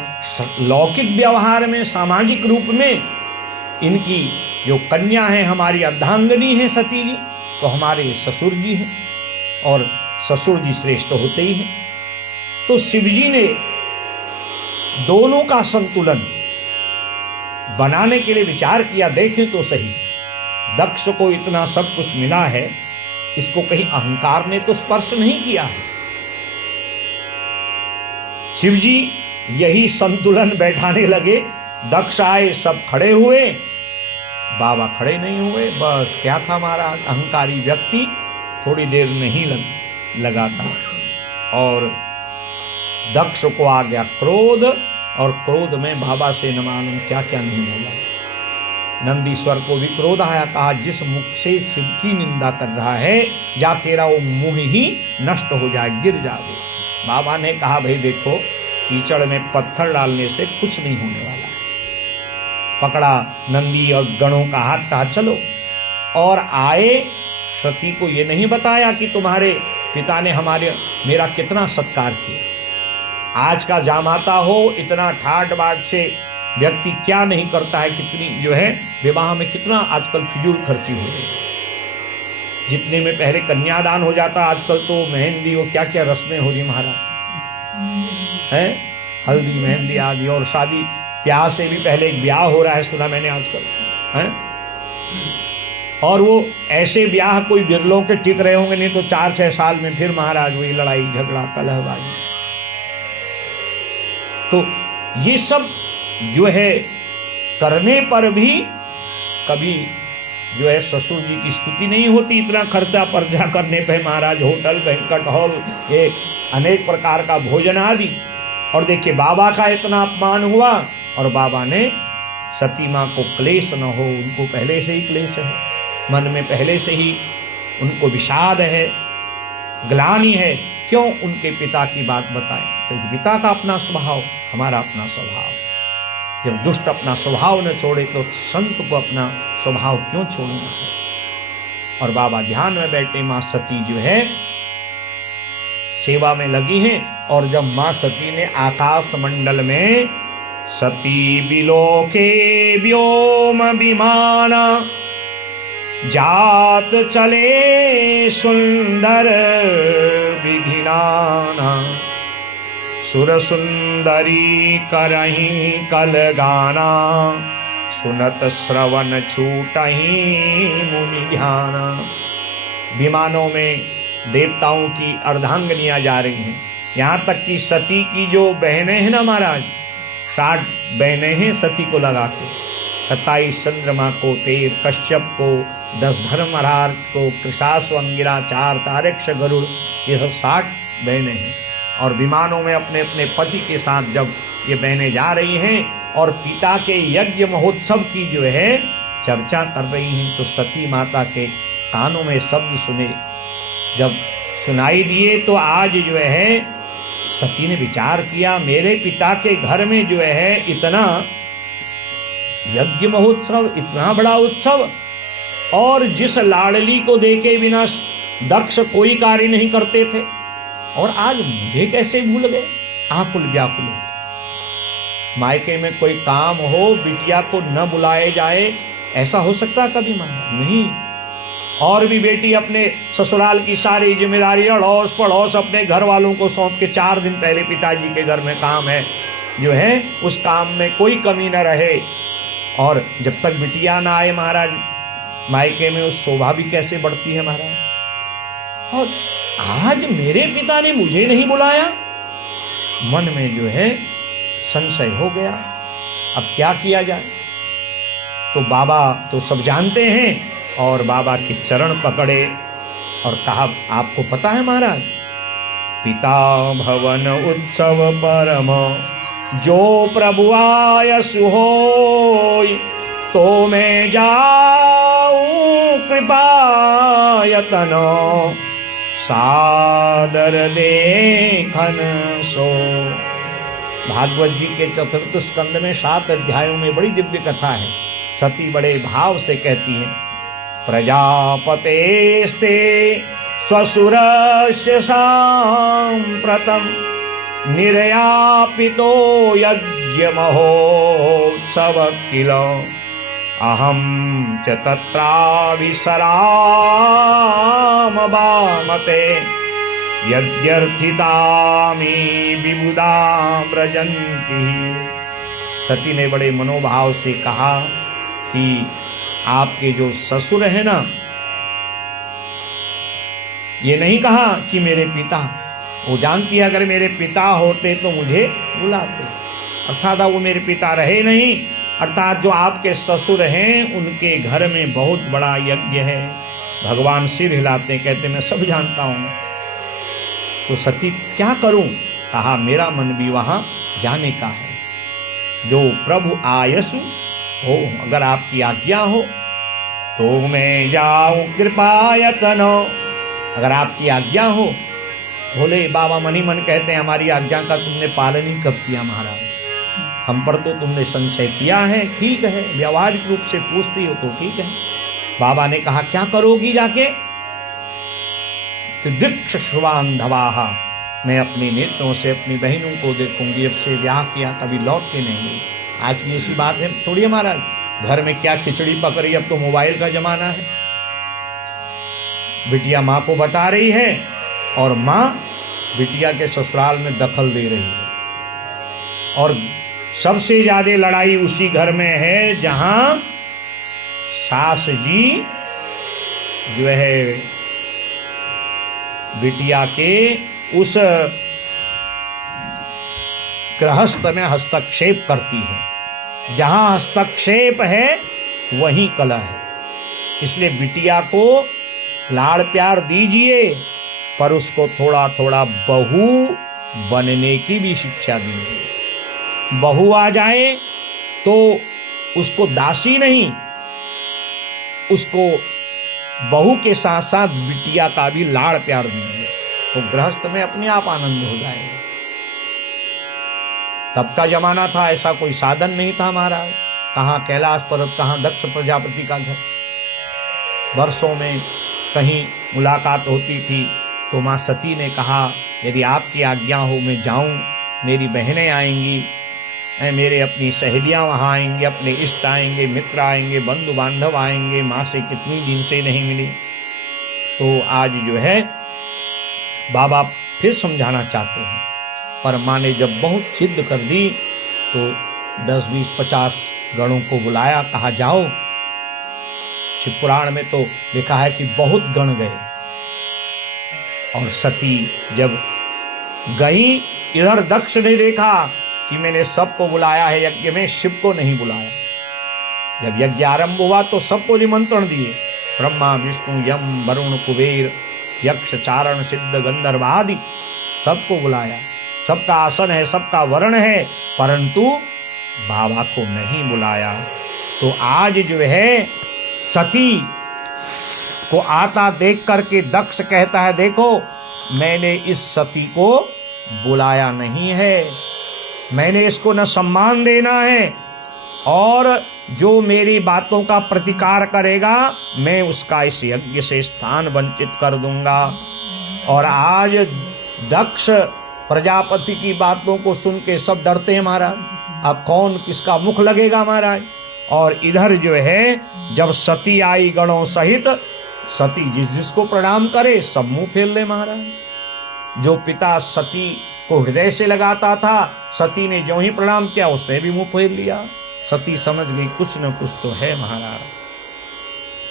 लौकिक व्यवहार में सामाजिक रूप में इनकी जो कन्या है हमारी अर्धांगिनी है सती जी, तो हमारे ससुर जी हैं, और ससुर जी श्रेष्ठ होते ही हैं। तो शिव जी ने दोनों का संतुलन बनाने के लिए विचार किया। देखें तो सही, दक्ष को इतना सब कुछ मिला है, इसको कहीं अहंकार ने तो स्पर्श नहीं किया है। शिव जी यही संतुलन बैठाने लगे। दक्ष आए, सब खड़े हुए, बाबा खड़े नहीं हुए। बस क्या था, महाराज अहंकारी व्यक्ति थोड़ी देर नहीं लगाता, और दक्ष को आ गया क्रोध, और क्रोध में बाबा से न मालूम क्या क्या नहीं बोला। नंदीश्वर को भी क्रोध आया, कहा जिस मुख से शिव की निंदा कर रहा है, जा तेरा वो मुंह ही नष्ट हो जाए, गिर जाए। बाबा ने कहा भाई देखो, कीचड़ में पत्थर डालने से कुछ नहीं होने वाला है। पकड़ा नंदी और गणों का हाथ, कहा चलो। और आए, सती को ये नहीं बताया कि तुम्हारे पिता ने मेरा कितना सत्कार किया। आज का जामाता हो, इतना ठाट बाट से व्यक्ति क्या नहीं करता है, कितनी जो है विवाह में कितना आजकल फिजूल खर्ची हो रही है। जितने में पहले कन्यादान हो जाता, आजकल तो मेहंदी और क्या क्या रस्में हो रही महाराज हैं, हल्दी मेहंदी आदि, और शादी ब्याह से भी पहले एक ब्याह हो रहा है, सुना मैंने आजकल हैं। और वो ऐसे ब्याह कोई बिरलों के टिक रहे होंगे, नहीं तो 4-6 साल में फिर महाराज वही लड़ाई झगड़ा कलहबाजी। तो ये सब जो है करने पर भी कभी जो है ससुर जी की स्तुति नहीं होती। इतना खर्चा पर्चा करने पे महाराज, होटल, बैंक्वेट हॉल, ये अनेक प्रकार का भोजन आदि। और देखिए बाबा का इतना अपमान हुआ, और बाबा ने सती माँ को क्लेश न हो, उनको पहले से ही क्लेश है, मन में पहले से ही उनको विषाद है, ग्लानि है, क्यों उनके पिता की बात बताएं। क्योंकि पिता का अपना स्वभाव, हमारा अपना स्वभाव। जब दुष्ट अपना स्वभाव न छोड़े तो संत को अपना स्वभाव क्यों छोड़ना है। और बाबा ध्यान में बैठे, माँ सती जो है सेवा में लगी हैं। और जब माँ सती ने आकाश मंडल में सती बिलोके व्योम विमान जात चले सुंदर विधिनाना सुर सुंदरी करही कल गाना सुनत श्रवण छूटही मुनि ध्यान। विमानों में देवताओं की अर्धांगनियां जा रही हैं। यहाँ तक कि सती की जो बहनें हैं ना महाराज, 60 बहनें हैं सती को लगा के, 27 चंद्रमा को, 13 कश्यप को, 10 धर्मराज को, कृशाश्व अंगिरा, 4 तारक्ष गरुड़, ये सब 60 बहनें हैं। और विमानों में अपने अपने पति के साथ जब ये बहनें जा रही हैं और पिता के यज्ञ महोत्सव की जो है चर्चा कर रही हैं, तो सती माता के कानों में शब्द सुने, जब सुनाई दिए तो आज जो है सती ने विचार किया, मेरे पिता के घर में जो है इतना यज्ञ महोत्सव, इतना बड़ा उत्सव, और जिस लाडली को देखे बिना दक्ष कोई कार्य नहीं करते थे, और आज मुझे कैसे भूल गए। आकुल व्याकुल हो, मायके में कोई काम हो, बिटिया को न बुलाए जाए, ऐसा हो सकता कभी महाराज? नहीं। और भी बेटी अपने ससुराल की सारी जिम्मेदारी अड़ोस पड़ोस अपने घर वालों को सौंप के 4 दिन पहले पिताजी के घर में काम है जो है उस काम में कोई कमी न रहे। और जब तक बिटिया ना आए महाराज मायके में, उस शोभा भी कैसे बढ़ती है महाराज। और आज मेरे पिता ने मुझे नहीं बुलाया, मन में जो है संशय हो गया, अब क्या किया जाए। तो बाबा तो सब जानते हैं, और बाबा के चरण पकड़े और कहा, आपको पता है महाराज, पिता भवन उत्सव परम जो प्रभु आयसु होय, तो मैं जाऊं कृपायतन सादर देखन सो। भागवत जी के 4th स्कंद में 7 अध्यायों में बड़ी दिव्य कथा है। सती बड़े भाव से कहती है, प्रजापतेस्ते स्वसुरस्य साम्प्रतं निर्यापितो यज्ञ महोत्सव किल अहं च तत्राविसराम वामते यद्यर्थितामि विबुधा व्रजन्ति। सती ने बड़े मनोभाव से कहा कि आपके जो ससुर है ना, ये नहीं कहा कि मेरे पिता, वो जानती है अगर मेरे पिता होते तो मुझे बुलाते, अर्थात वो मेरे पिता रहे नहीं, अर्थात जो आपके ससुर हैं उनके घर में बहुत बड़ा यज्ञ है। भगवान सिर हिलाते कहते मैं सब जानता हूं। तो सती क्या करूं? कहा मेरा मन भी वहां जाने का है। जो प्रभु आयसु हो, अगर आपकी आज्ञा हो तो मैं जाऊं कृपायतन, अगर आपकी आज्ञा हो। भोले बाबा मन ही मन कहते हैं हमारी आज्ञा का तुमने पालन ही कब किया महाराज, हम पर तो तुमने संशय किया है, ठीक है, व्यवहारिक रूप से पूछती हो तो ठीक है। बाबा ने कहा क्या करोगी जाके? दीक्ष शुभांधवाहा, मैं अपने नेत्रों से अपनी बहनों को देखूंगी, अब से ब्याह किया कभी लौट के नहीं गई। आज की ऐसी बात है थोड़ी है महाराज, घर में क्या खिचड़ी पक रही, अब तो मोबाइल का जमाना है। बिटिया माँ को बता रही है और माँ बिटिया के ससुराल में दखल दे रही है। और सबसे ज्यादा लड़ाई उसी घर में है जहां सास जी जो है बिटिया के उस गृहस्थ में हस्तक्षेप करती है। जहां हस्तक्षेप है वहीं कलह है। इसलिए बिटिया को लाड़ प्यार दीजिए, पर उसको थोड़ा थोड़ा बहू बनने की भी शिक्षा दीजिए। बहू आ जाए तो उसको दासी नहीं, उसको बहू के साथ साथ बिटिया का भी लाड़ प्यार दीजिए, तो गृहस्थ में अपने आप आनंद हो जाएगा। तब का जमाना था, ऐसा कोई साधन नहीं था महाराज। कहाँ कैलाश पर्वत, कहाँ दक्ष प्रजापति का घर। वर्षों में कहीं मुलाकात होती थी तो माँ सती ने कहा यदि आपकी आज्ञा हो मैं जाऊं, मेरी बहनें आएंगी, मेरे अपनी सहेलियां वहाँ आएंगी, अपने इष्ट आएंगे, मित्र आएंगे, बंधु बांधव आएंगे, माँ से कितनी दिन से नहीं मिली। तो आज जो है बाबा फिर समझाना चाहते हैं, पर माँ ने जब बहुत जिद कर दी तो 10, 20, 50 गणों को बुलाया, कहा जाओ। शिव पुराण में तो लिखा है कि बहुत गण गए, और सती जब गई, इधर दक्ष ने देखा कि मैंने सबको बुलाया है यज्ञ में, शिव को नहीं बुलाया। जब यज्ञ आरंभ हुआ तो सबको निमंत्रण दिए, ब्रह्मा, विष्णु, यम, वरुण, कुबेर, यक्ष, चारण, सिद्ध, गंधर्व आदि सबको बुलाया। सबका आसन है, सबका वर्ण है, परंतु बाबा को नहीं बुलाया। तो आज जो है सती को आता देख करके दक्ष कहता है, देखो मैंने इस सती को बुलाया नहीं है, मैंने इसको न सम्मान देना है, और जो मेरी बातों का प्रतिकार करेगा मैं उसका इस यज्ञ से स्थान वंचित कर दूंगा। और आज दक्ष प्रजापति की बातों को सुन के सब डरते हैं महाराज, अब कौन किसका मुख लगेगा महाराज। और इधर जो है जब सती आई गणों सहित, सती जिसको प्रणाम करे सब मुंह फेर ले महाराज। जो पिता सती को हृदय से लगाता था, सती ने जो ही प्रणाम किया उसने भी मुंह फेर लिया। सती समझ गई कुछ न कुछ तो है महाराज।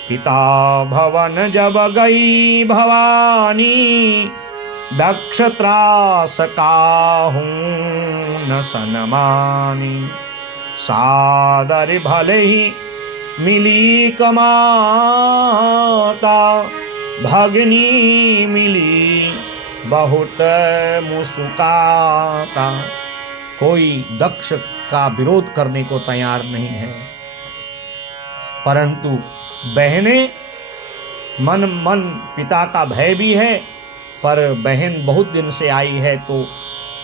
पिता भवन जब गई भवानी, दक्ष त्रास काहू न सनमानी। सादर भले ही मिली कमाता, भगनी मिली बहुत मुस्काता। कोई दक्ष का विरोध करने को तैयार नहीं है, परंतु बहनें मन पिता का भय भी है, पर बहन बहुत दिन से आई है तो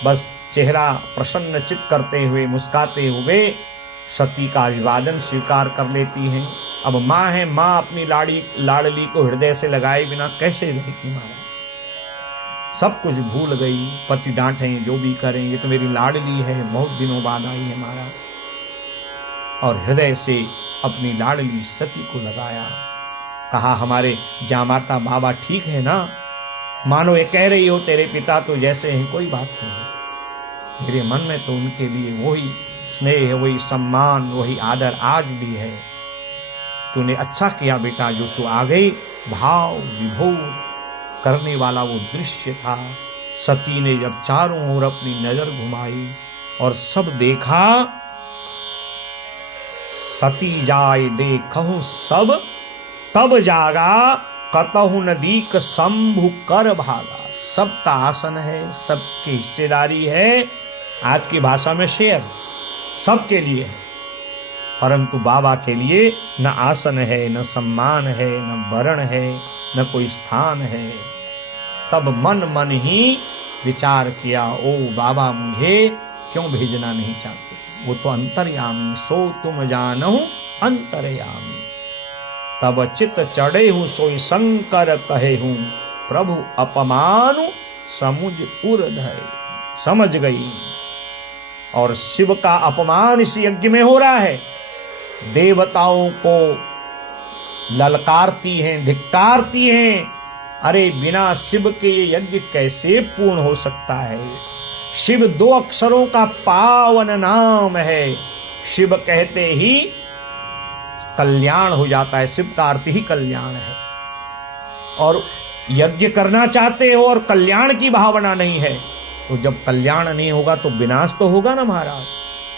बस चेहरा प्रसन्न चित्त करते हुए, मुस्काते हुए सती का अभिवादन स्वीकार कर लेती हैं। अब माँ है, माँ अपनी लाडली को हृदय से लगाए बिना कैसे रहेगी महाराज। सब कुछ भूल गई, पति डांटे जो भी करें, ये तो मेरी लाडली है, बहुत दिनों बाद आई है महाराज। और हृदय से अपनी लाडली सती को लगाया, कहा हमारे जामाता बाबा ठीक है ना, मानो ये कह रही हो तेरे पिता तो जैसे हैं, कोई बात नहीं। मेरे मन में तो उनके लिए वही स्नेह, वही सम्मान, वही आदर आज भी है। तूने अच्छा किया बेटा जो तू आ गई। भाव विभोर करने वाला वो दृश्य था। सती ने जब चारों ओर अपनी नजर घुमाई और सब देखा, सती जाय देखहु सब, तब जागा कतहु नदीक शंभु कर भागा। सबका आसन है, सबकी हिस्सेदारी है, आज की भाषा में शेयर सबके लिए है, परंतु बाबा के लिए न आसन है, न सम्मान है, न वरण है, न कोई स्थान है। तब मन ही विचार किया, ओ बाबा मुझे क्यों भेजना नहीं चाहते, वो तो अंतर्यामी, सो तुम जानहु अंतर्यामी। तब चित चढ़े हूँ सोई शंकर कहे हूँ, प्रभु अपमानु समुझ उर धरे। समझ गई, और शिव का अपमान इस यज्ञ में हो रहा है। देवताओं को ललकारती हैं, धिक्कारती हैं। अरे बिना शिव के ये यज्ञ कैसे पूर्ण हो सकता है। शिव 2 अक्षरों का पावन नाम है। शिव कहते ही कल्याण हो जाता है, शिव का अर्थ ही कल्याण है। और यज्ञ करना चाहते हो और कल्याण की भावना नहीं है, तो जब कल्याण नहीं होगा तो विनाश तो होगा ना महाराज।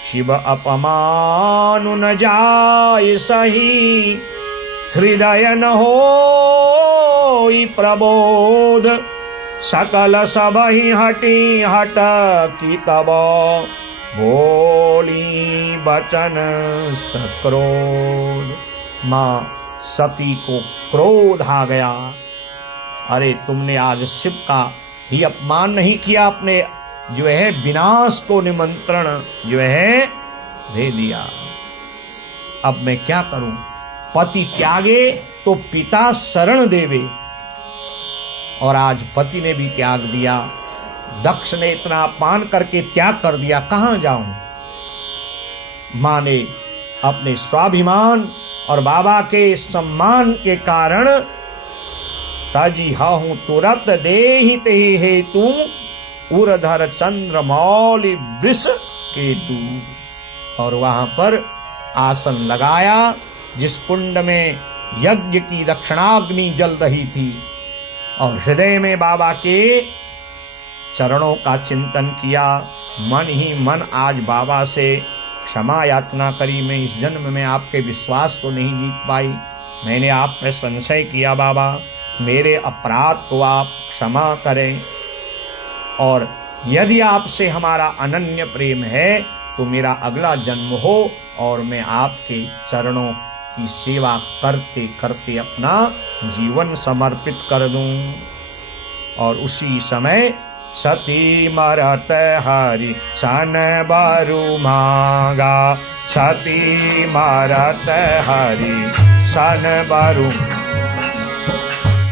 शिव अपमानु न जाय सही, हृदय न होई प्रबोध। सकल सब ही हटी हट की तब, बोली बचन सक्रोध। मां सती को क्रोध आ गया। अरे तुमने आज शिव का ही अपमान नहीं किया, अपने जो है विनाश को निमंत्रण जो है दे दिया। अब मैं क्या करूं। पति त्यागे तो पिता शरण देवे, और आज पति ने भी त्याग दिया, दक्ष ने इतना अपमान करके त्याग कर दिया, कहां जाऊं। मां ने अपने स्वाभिमान और बाबा के सम्मान के कारण ताजी हाहू तुरत देहि तेहि हेतु उरधर चंद्र मौलि वृष केतु, और वहां पर आसन लगाया जिस कुंड में यज्ञ की दक्षिणाग्नि जल रही थी, और हृदय में बाबा के चरणों का चिंतन किया। मन ही मन आज बाबा से क्षमा याचना करी, मैं इस जन्म में आपके विश्वास को नहीं जीत पाई, मैंने आप पे संशय किया बाबा, मेरे अपराध को आप क्षमा करें, और यदि आपसे हमारा अनन्य प्रेम है तो मेरा अगला जन्म हो और मैं आपके चरणों की सेवा करते करते अपना जीवन समर्पित कर दूं। और उसी समय सती मरत हरि सन बरु मांगा, सती मरत हरि सन बरु,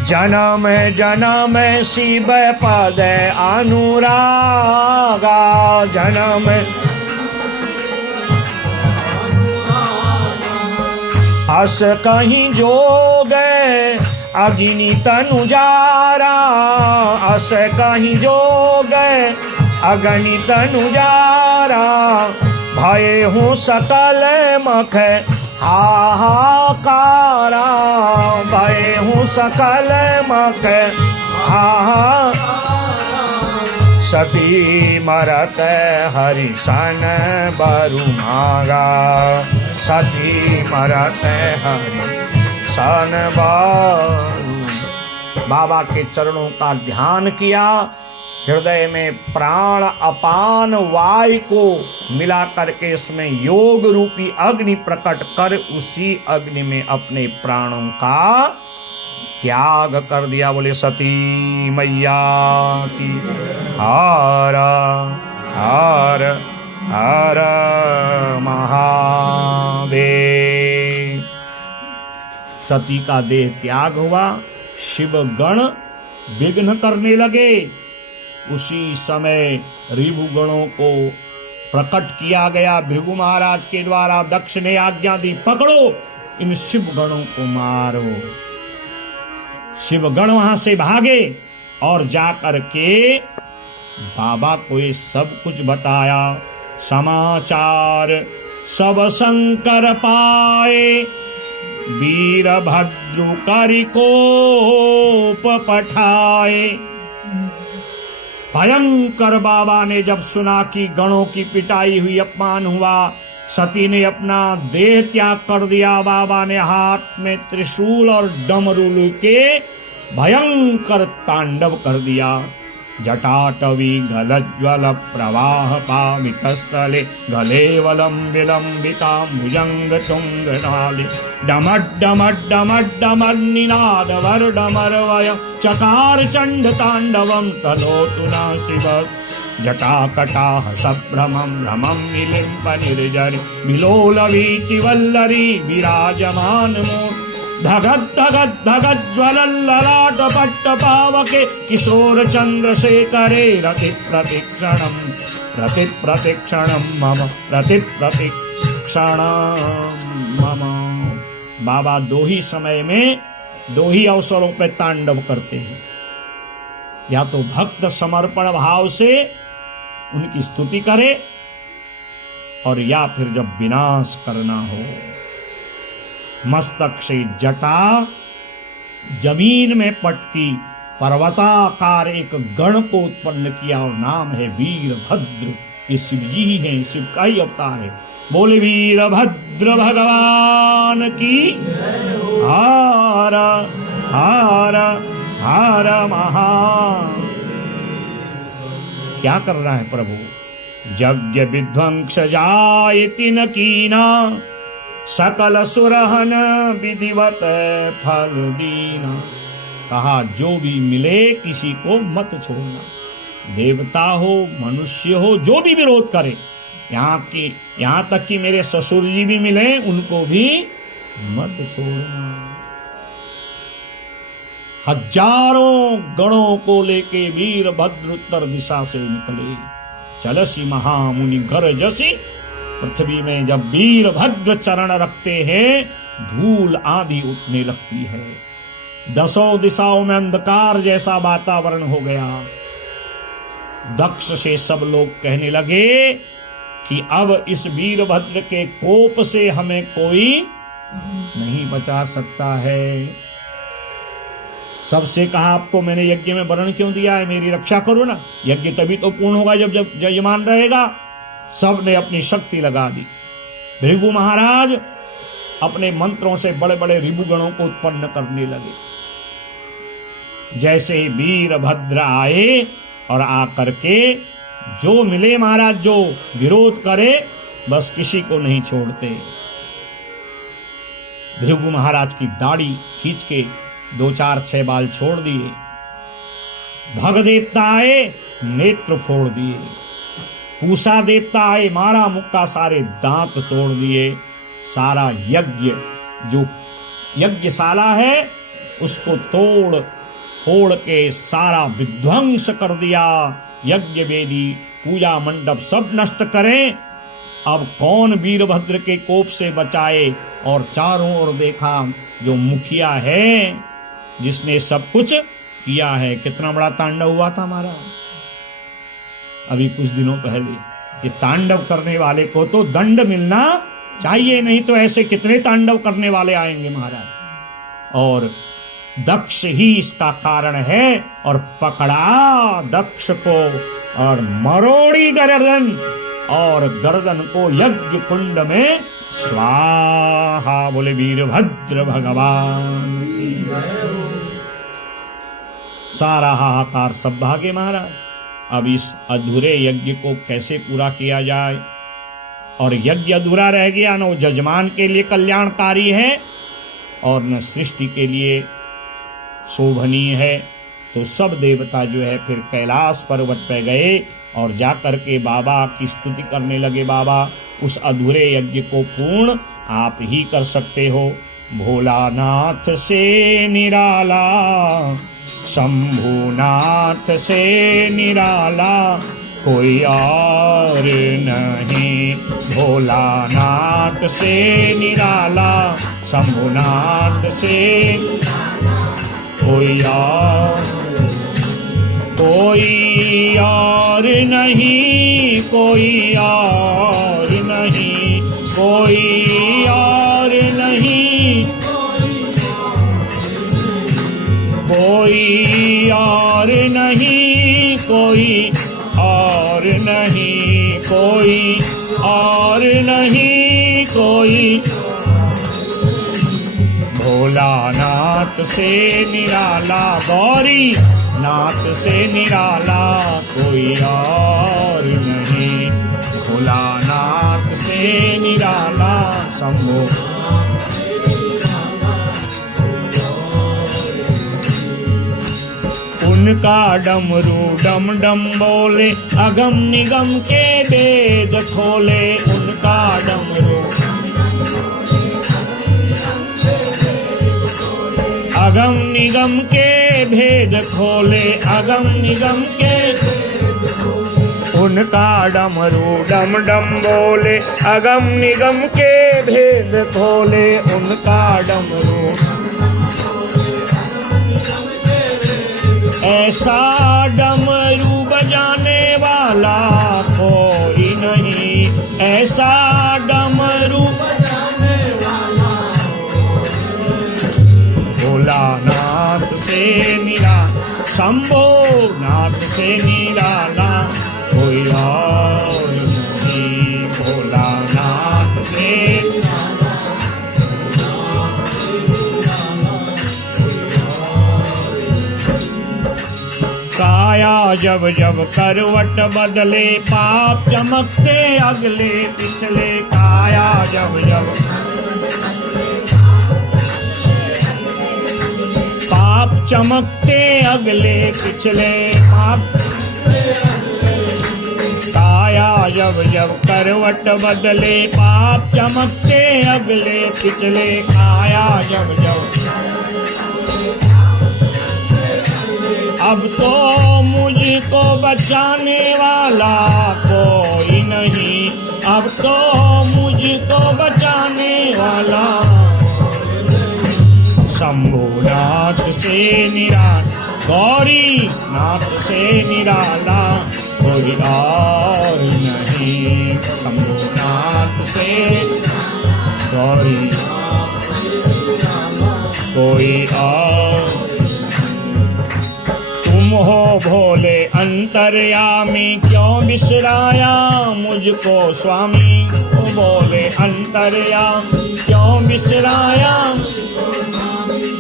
जन्म जन्म शिव पद अनुरागा, जन्म अस कहीं जोग अग्नि तनु जारा, अस कहीं जोग अग्नि तनु जारा, भय हूँ सकल मख हाहाकारा, भय हूँ सकल मख हाहा, सती मरत हरि सन बरु मांगा, सती मरत हरि सन बरु। बाबा के चरणों का ध्यान किया, हृदय में प्राण अपान वायु को मिला करके इसमें योग रूपी अग्नि प्रकट कर उसी अग्नि में अपने प्राणों का त्याग कर दिया। बोले सती मैया की हर हर हर महादेव। सती का देह त्याग हुआ, शिव गण विघ्न करने लगे। उसी समय रिभु गणों को प्रकट किया गया भृगु महाराज के द्वारा। दक्ष ने आज्ञा दी, पकड़ो इन शिव गणों को मारो। शिव गण वहां से भागे और जाकर के बाबा को ये सब कुछ बताया। समाचार सब शंकर पाए, वीरभद्रु करि कोप पठाए। भयंकर बाबा ने जब सुना कि गणों की पिटाई हुई, अपमान हुआ, सती ने अपना देह त्याग कर दिया। बाबा ने हाथ में त्रिशूल और डमरू लेके भयंकर तांडव कर दिया। जटाटवी गलज्वल प्रवाह पामितस्थले, गलेवलम विलंबितां भुजंग तुंग नाली, डमड डमड डमड डमड निनाद वर डमर वयं, चकार चंड तांडवं तनोतु न शिव। जटाकटाह सभ्रमं भ्रमं निलिम्प निर्जरि, विलोल वीचि वल्लरी विराजमान मूर्ति। धगद धगद धगद ज्वलल्ललाट पट्ट पावके, किशोर चंद्रशेखरे रति प्रतिक्षणं, रति प्रतिक्षणं मम, रति प्रतिक्षणं मम। बाबा दो ही समय में दो ही अवसरों पे तांडव करते हैं, या तो भक्त समर्पण भाव से उनकी स्तुति करे, और या फिर जब विनाश करना हो। मस्तक से जटा जमीन में पटकी पर्वताकार एक गण को उत्पन्न किया, और नाम है वीरभद्र। ये शिव जी ही हैं, शिव का ही अवतार है। बोले वीरभद्र भगवान की हार हार हार महा। क्या कर रहा है प्रभु? यज्ञ विध्वंस जायति न कीना, सकल सुरहन विधिवत फल दीना। कहा जो भी मिले किसी को मत छोड़ना, देवता हो मनुष्य हो, जो भी विरोध करे। यहाँ तक कि मेरे ससुर जी भी मिले, उनको भी मत छोड़ना। हजारों गणों को लेके वीरभद्र उत्तर दिशा से निकले। चलसी महामुनि घर जसी, पृथ्वी में जब वीरभद्र चरण रखते हैं धूल आंधी उठने लगती है। दसों दिशाओं में अंधकार जैसा वातावरण हो गया। दक्ष से सब लोग कहने लगे कि अब इस वीरभद्र के कोप से हमें कोई नहीं बचा सकता है। सबसे कहा आपको मैंने यज्ञ में वर्ण क्यों दिया है, मेरी रक्षा करो ना। यज्ञ तभी तो पूर्ण होगा जब जब यजमान रहेगा। सब ने अपनी शक्ति लगा दी। भृगु महाराज अपने मंत्रों से बड़े बड़े रिपुगणों को उत्पन्न करने लगे। जैसे ही वीरभद्र आए और आकर के जो मिले महाराज, जो विरोध करे बस किसी को नहीं छोड़ते। भृगु महाराज की दाढ़ी खींच के 2 4 6 बाल छोड़ दिए। भग देवता आए, नेत्र फोड़ दिए। पूषा देवता आए, मारा मुक्का, सारे दांत तोड़ दिए। सारा यज्ञ जो यज्ञशाला है उसको तोड़ फोड़ के सारा विध्वंस कर दिया। यज्ञ वेदी, पूजा मंडप सब नष्ट करें। अब कौन वीरभद्र के कोप से बचाए। और चारों ओर देखा जो मुखिया है जिसने सब कुछ किया है। कितना बड़ा तांडव हुआ था हमारा अभी कुछ दिनों पहले। ये तांडव करने वाले को तो दंड मिलना चाहिए, नहीं तो ऐसे कितने तांडव करने वाले आएंगे महाराज। और दक्ष ही इसका कारण है। और पकड़ा दक्ष को और मरोड़ी गर्दन, और गर्दन को यज्ञ कुंड में स्वाहा। बोले वीरभद्र भगवान की। सारा हाहाकार सब भागे महाराज। अब इस अधूरे यज्ञ को कैसे पूरा किया जाए। और यज्ञ अधूरा रह गया, न वो जजमान के लिए कल्याणकारी है और न सृष्टि के लिए शोभनीय है। तो सब देवता जो है फिर कैलाश पर्वत पे गए और जाकर के बाबा की स्तुति करने लगे। बाबा उस अधूरे यज्ञ को पूर्ण आप ही कर सकते हो। भोलानाथ से निराला, शंभुनाथ से निराला, कोई और नहीं। भोलानाथ से निराला, शंभुनाथ से कोई और नहीं, कोई और नहीं, कोई और नहीं, कोई और नहीं, कोई और नहीं, कोई और नहीं, कोई। भोलानाथ से निराला, गौरी नाथ से निराला, कोई और नहीं। भोलानाथ से निराला, शंभो। उनका डमरू डम डम बोले, अगम निगम के वेद खोले। उनका डमरू अगम निगम के भेद खोले, अगम निगम के। उनका डमरू डम डम बोले, अगम निगम के भेद खोले। उनका डमरू ऐसा डमरू बजाने वाला कोई नहीं, ऐसा डमरू भोलानाथ से निराला, शंभो नाथ से निराला, कोई और नहीं। भोलानाथ से काया जब जब करवट बदले, पाप चमकते अगले पिछले। काया जब जब पाप चमकते अगले पिछले, पाप। काया जब जब करवट बदले, पाप चमकते अगले पिछले। काया जब जब अब तो मुझको बचाने वाला कोई नहीं, अब तो मुझको बचाने वाला शंभुनाथ से निराला, गौरी नाथ से निराला कोई और नहीं। शंभुनाथ से गौरी कोई और। तुम हो भोले अंतर्यामी, क्यों बिसराया मुझको स्वामी। ओ भोले अंतर्यामी, क्यों बिसराया,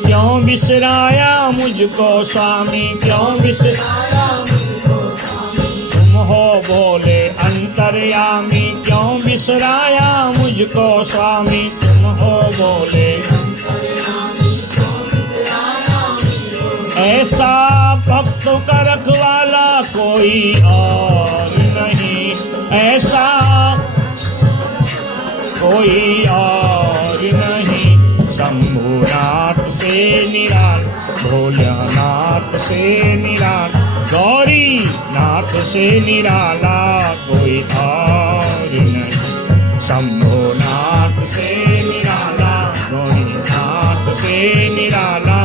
क्यों बिसराया मुझको स्वामी, क्यों बिसराया मुझको स्वामी। तुम हो भोले अंतर्यामी, क्यों बिसराया मुझको स्वामी। तुम हो भोले ऐसा भक्त का रखवाला कोई और नहीं, ऐसा कोई और नहीं। शंभुनाथ से निराला, भोलेनाथ से निराला, गौरी नाथ से निराला कोई और नहीं। शंभुनाथ से निराला, गौरीनाथ से निराला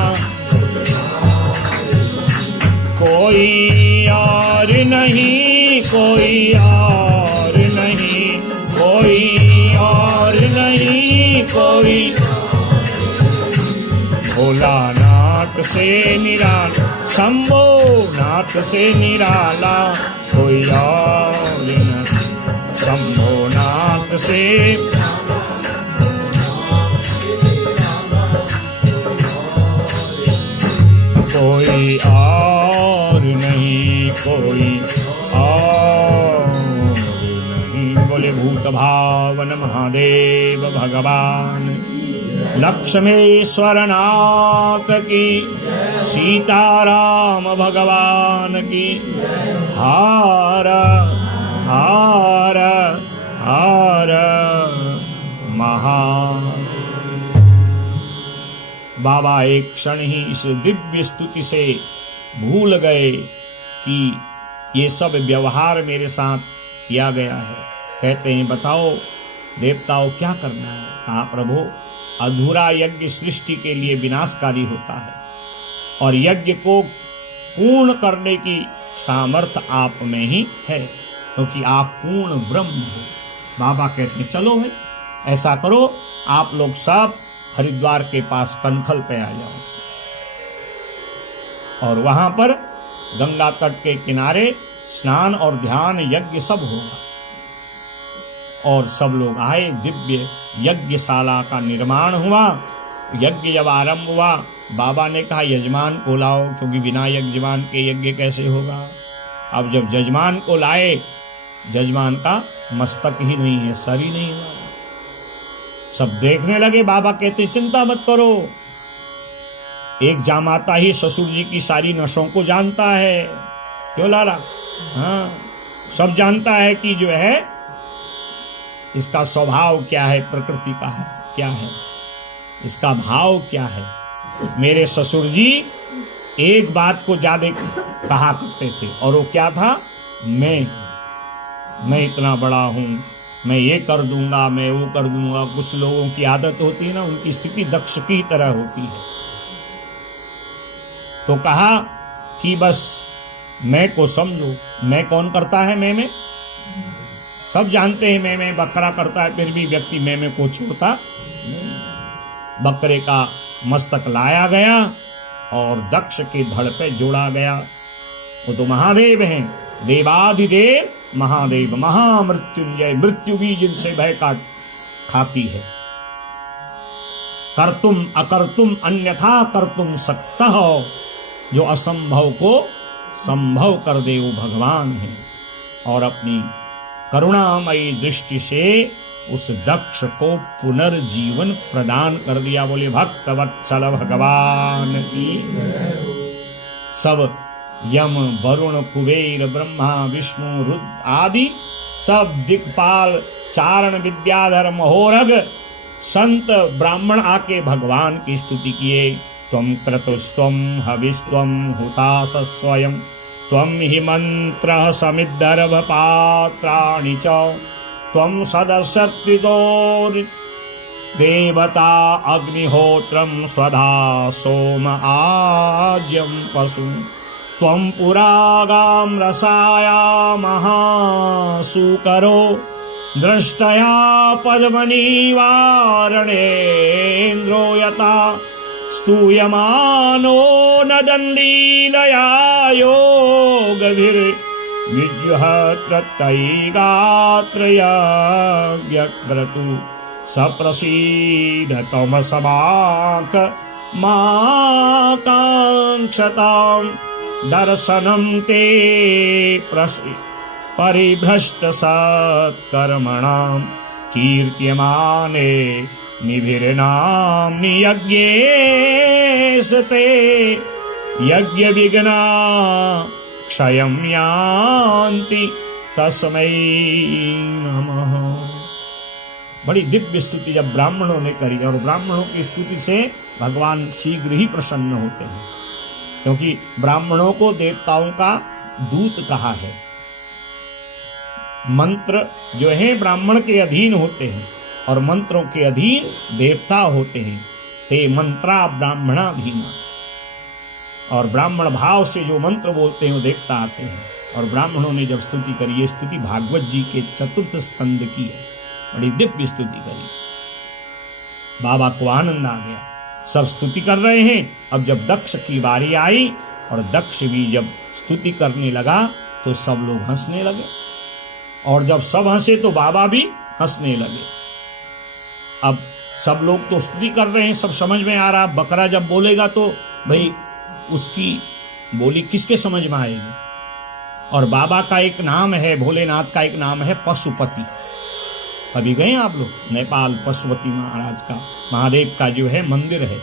कोई और नहीं, कोई और नहीं, कोई और नहीं, कोई। भोलानाथ से निराला, शंभुनाथ से निराला कोई और नहीं। शंभुनाथ से कोई और नहीं, कोई और नहीं। बोले भूत भावन महादेव भगवान लक्ष्मेश्वर नाथ की, सीताराम भगवान की। हर हर हर महा। बाबा एक क्षण ही इस दिव्य स्तुति से भूल गए कि ये सब व्यवहार मेरे साथ किया गया है। कहते हैं बताओ देवताओं क्या करना है। कहा प्रभु अधूरा यज्ञ सृष्टि के लिए विनाशकारी होता है और यज्ञ को पूर्ण करने की सामर्थ्य आप में ही है, क्योंकि आप पूर्ण ब्रह्म हो। बाबा कहते हैं चलो भाई ऐसा करो, आप लोग सब हरिद्वार के पास कनखल पे आ जाओ और वहां पर गंगा तट के किनारे स्नान और ध्यान यज्ञ सब होगा। और सब लोग आए, दिव्य यज्ञशाला का निर्माण हुआ। यज्ञ जब आरंभ हुआ बाबा ने कहा यजमान को लाओ, क्योंकि बिना यजमान के यज्ञ कैसे होगा। अब जब यजमान को लाए, यजमान का मस्तक ही नहीं है, सर ही नहीं हुआ। सब देखने लगे। बाबा कहते चिंता मत करो, एक जामाता ही ससुर जी की सारी नसों को जानता है। क्यों लाला? हाँ, सब जानता है कि जो है इसका स्वभाव क्या है, प्रकृति का है क्या है, इसका भाव क्या है। मेरे ससुर जी एक बात को ज्यादा कहा करते थे और वो क्या था, मैं इतना बड़ा हूं, मैं ये कर दूंगा, मैं वो कर दूंगा। कुछ लोगों की आदत होती है ना, उनकी स्थिति दक्ष की तरह होती है। तो कहा कि बस मैं को समझो। मैं कौन करता है? मैं सब जानते हैं मैं बकरा करता है, फिर भी व्यक्ति मैं को छोड़ता नहीं। बकरे का मस्तक लाया गया और दक्ष के धड़ पे जोड़ा गया। वो तो महादेव हैं, देवाधिदेव महादेव, महामृत्युंजय। मृत्यु भी जिनसे भय काट खाती है। कर्तुम अकर्तुम अन्यथा कर्तुम सक्तः, जो असंभव को संभव कर दे वो भगवान है। और अपनी करुणामयी दृष्टि से उस दक्ष को पुनर्जीवन प्रदान कर दिया। बोले भक्तवत्सल भगवान की। सब यम वरुण कुबेर ब्रह्मा विष्णु रुद्र आदि सब दिक्पाल चारण विद्याधर महोरग संत ब्राह्मण आके भगवान की स्तुति किए। त्वं क्रतुस्त्वं हविस्त्वं हुतासस्वयं त्वं हि मंत्रः समिद्धर्भपात्राणि च त्वं सदसर्तितो देवता अग्निहोत्रं स्वधा सोम आज्यं पशु त्वं पुरागां रसायामहासुकरो दृष्टया पद्मनिवारणेन्द्रो यथा स्तूयमानो नदन्लीलया योगभिर्विजुहत्रतैगात्रयज्ञक्रतु सप्रसीद तमसमाक माकाङ्क्षतां दर्शनं ते परिभ्रष्ट सत्कर्मणां कीर्त्यमाने निभिर्नाम्नि यज्ञेस्ते यज्ञ विघ्ना क्षयं यान्ति तस्मै नमः। बड़ी दिव्य स्तुति जब ब्राह्मणों ने करी, और ब्राह्मणों की स्तुति से भगवान शीघ्र ही प्रसन्न होते हैं, क्योंकि ब्राह्मणों को देवताओं का दूत कहा है। मंत्र जो है ब्राह्मण के अधीन होते हैं और मंत्रों के अधीन देवता होते हैं। ते मंत्रा ब्राह्मणाधीना, और ब्राह्मण भाव से जो मंत्र बोलते हैं वो देवता आते हैं। और ब्राह्मणों ने जब स्तुति करी, ये स्तुति भागवत जी के 4th स्कंद की है, बड़ी दिव्य स्तुति करी। बाबा को आनंद आ गया, सब स्तुति कर रहे हैं। अब जब दक्ष की बारी आई और दक्ष भी जब स्तुति करने लगा तो सब लोग हंसने लगे, और जब सब हंसे तो बाबा भी हंसने लगे। अब सब लोग तो स्तुति कर रहे हैं, सब समझ में आ रहा। बकरा जब बोलेगा तो भाई उसकी बोली किसके समझ में आएगी। और बाबा का एक नाम है, भोलेनाथ का एक नाम है पशुपति। कभी गए आप लोग नेपाल? पशुपति महाराज का, महादेव का जो है मंदिर है।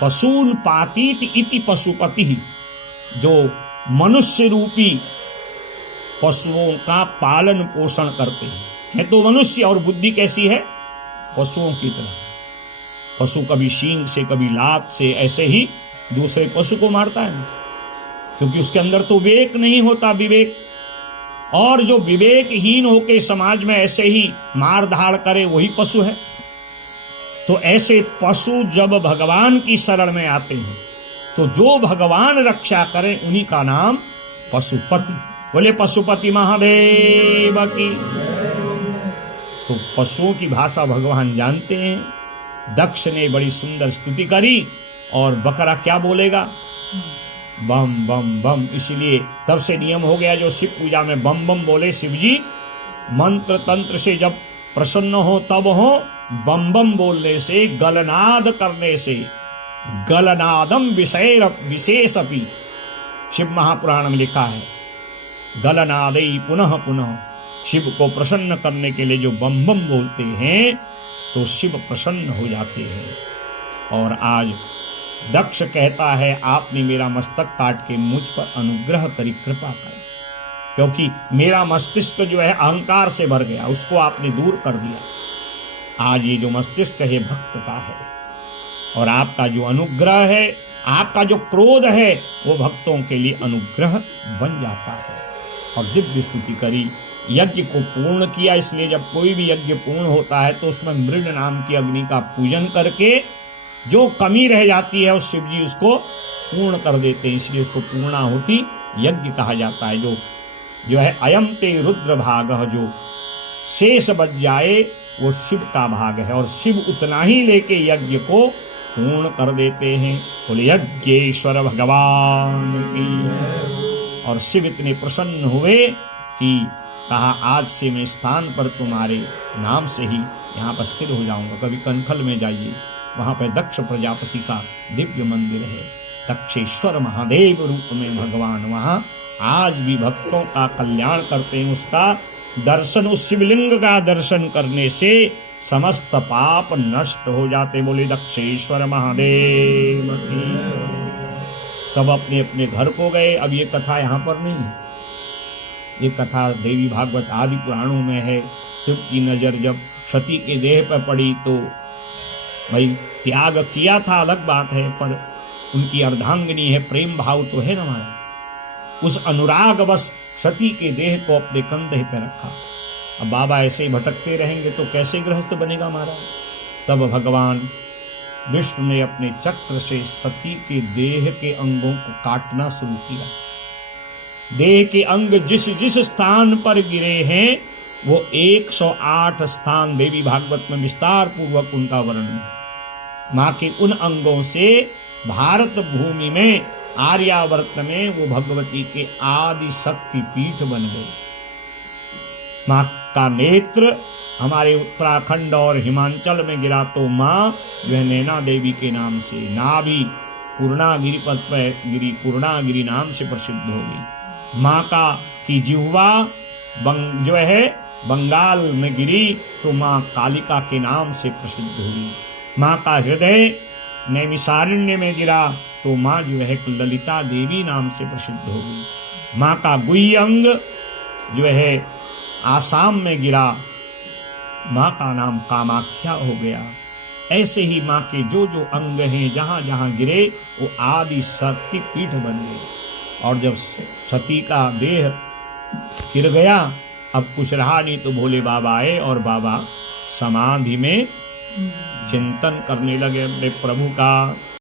पशून पातीत इति पशुपति, जो मनुष्य रूपी पशुओं का पालन पोषण करते हैं। है तो मनुष्य, और बुद्धि कैसी है? पशुओं की तरह। पशु कभी सींग से, कभी लात से, ऐसे ही दूसरे पशु को मारता है, क्योंकि उसके अंदर तो विवेक नहीं होता, विवेक। और जो विवेकहीन होके समाज में ऐसे ही मार धाड़ करे वही पशु है। तो ऐसे पशु जब भगवान की शरण में आते हैं तो जो भगवान रक्षा करें उन्हीं का नाम पशुपति। बोले पशुपति महादेव की। तो पशुओं की भाषा भगवान जानते हैं। दक्ष ने बड़ी सुंदर स्तुति करी, और बकरा क्या बोलेगा? बम बम बम। इसलिए तब से नियम हो गया, जो शिव पूजा में बम बम बोले शिव जी, मंत्र तंत्र से जब प्रसन्न हो तब हो, बम बम बोलने से, गलनाद करने से, गलनादम विशेषपि, शिव महापुराण में लिखा है, गलनादई पुनः पुनः। शिव को प्रसन्न करने के लिए जो बम बम बोलते हैं तो शिव प्रसन्न हो जाते हैं। और आज दक्ष कहता है, आपने मेरा मस्तक काट के मुझ पर अनुग्रह करी, कृपा कर, क्योंकि मेरा मस्तिष्क जो है अहंकार से भर गया, उसको आपने दूर कर दिया। आज ये जो मस्तिष्क है भक्त का है, और आपका जो अनुग्रह है, आपका जो क्रोध है, वो भक्तों के लिए अनुग्रह बन जाता है। और दिव्य स्तुति करी, यज्ञ को पूर्ण किया। इसलिए जब कोई भी यज्ञ पूर्ण होता है तो उसमें मृड नाम की अग्नि का पूजन करके जो कमी रह जाती है उस शिव जी उसको पूर्ण कर देते हैं। इसलिए उसको पूर्णाहुति यज्ञ कहा जाता है। जो है अयम ते रुद्र भाग, जो शेष बच जाए वो शिव का भाग है, और शिव उतना ही लेके यज्ञ को पूर्ण कर देते हैं। बोले यज्ञेश्वर भगवान की। और शिव इतने प्रसन्न हुए कि कहा, आज से मैं स्थान पर तुम्हारे नाम से ही यहाँ पर स्थिर हो जाऊंगा। कभी कनखल में जाइए, वहाँ पर दक्ष प्रजापति का दिव्य मंदिर है। दक्षेश्वर महादेव रूप में भगवान वहाँ आज भी भक्तों का कल्याण करते हैं। उसका दर्शन, उस शिवलिंग का दर्शन करने से समस्त पाप नष्ट हो जाते। बोले दक्षेश्वर महादेव की। सब अपने अपने घर को गए। अब ये कथा यहाँ पर नहीं है, ये कथा देवी भागवत आदि पुराणों में है। शिव की नजर जब सती के देह पर पड़ी तो भाई त्याग किया था अलग बात है, पर उनकी अर्धांगिनी है, प्रेम भाव तो है ना महाराज। उस अनुराग बस सती के देह को अपने कंधे पे रखा। अब बाबा ऐसे ही भटकते रहेंगे तो कैसे गृहस्थ बनेगा महाराज। तब भगवान विष्णु ने अपने चक्र से सती के देह के अंगों को काटना शुरू किया। देह के अंग जिस जिस स्थान पर गिरे हैं वो 108 स्थान देवी भागवत में विस्तार पूर्वक उनका वर्णन है। मां के उन अंगों से भारत भूमि में आर्यावर्त में वो भगवती के आदि शक्ति पीठ बन गई। मां का नेत्र हमारे उत्तराखंड और हिमाचल में गिरा तो मां जो है नैना देवी के नाम से, नाभि पूर्णागिरि पद पर गिरी, पूर्णागिरि नाम से प्रसिद्ध हो गई। मां का की जिह्वा जो है बंगाल में गिरी तो मां कालिका के नाम से प्रसिद्ध हुई। मां का हृदय नैमिषारण्य में गिरा तो मां जो है ललिता देवी नाम से प्रसिद्ध हो गई। मां का गुह्य अंग जो है आसाम में गिरा, मां का नाम कामाख्या हो गया। ऐसे ही मां के जो जो अंग हैं जहां जहां गिरे वो आदि शक्ति पीठ बन गई। और जब सती का देह गिर गया, अब कुछ रहा नहीं तो भोले बाबा आए और बाबा समाधि में चिंतन करने लगे अपने प्रभु का।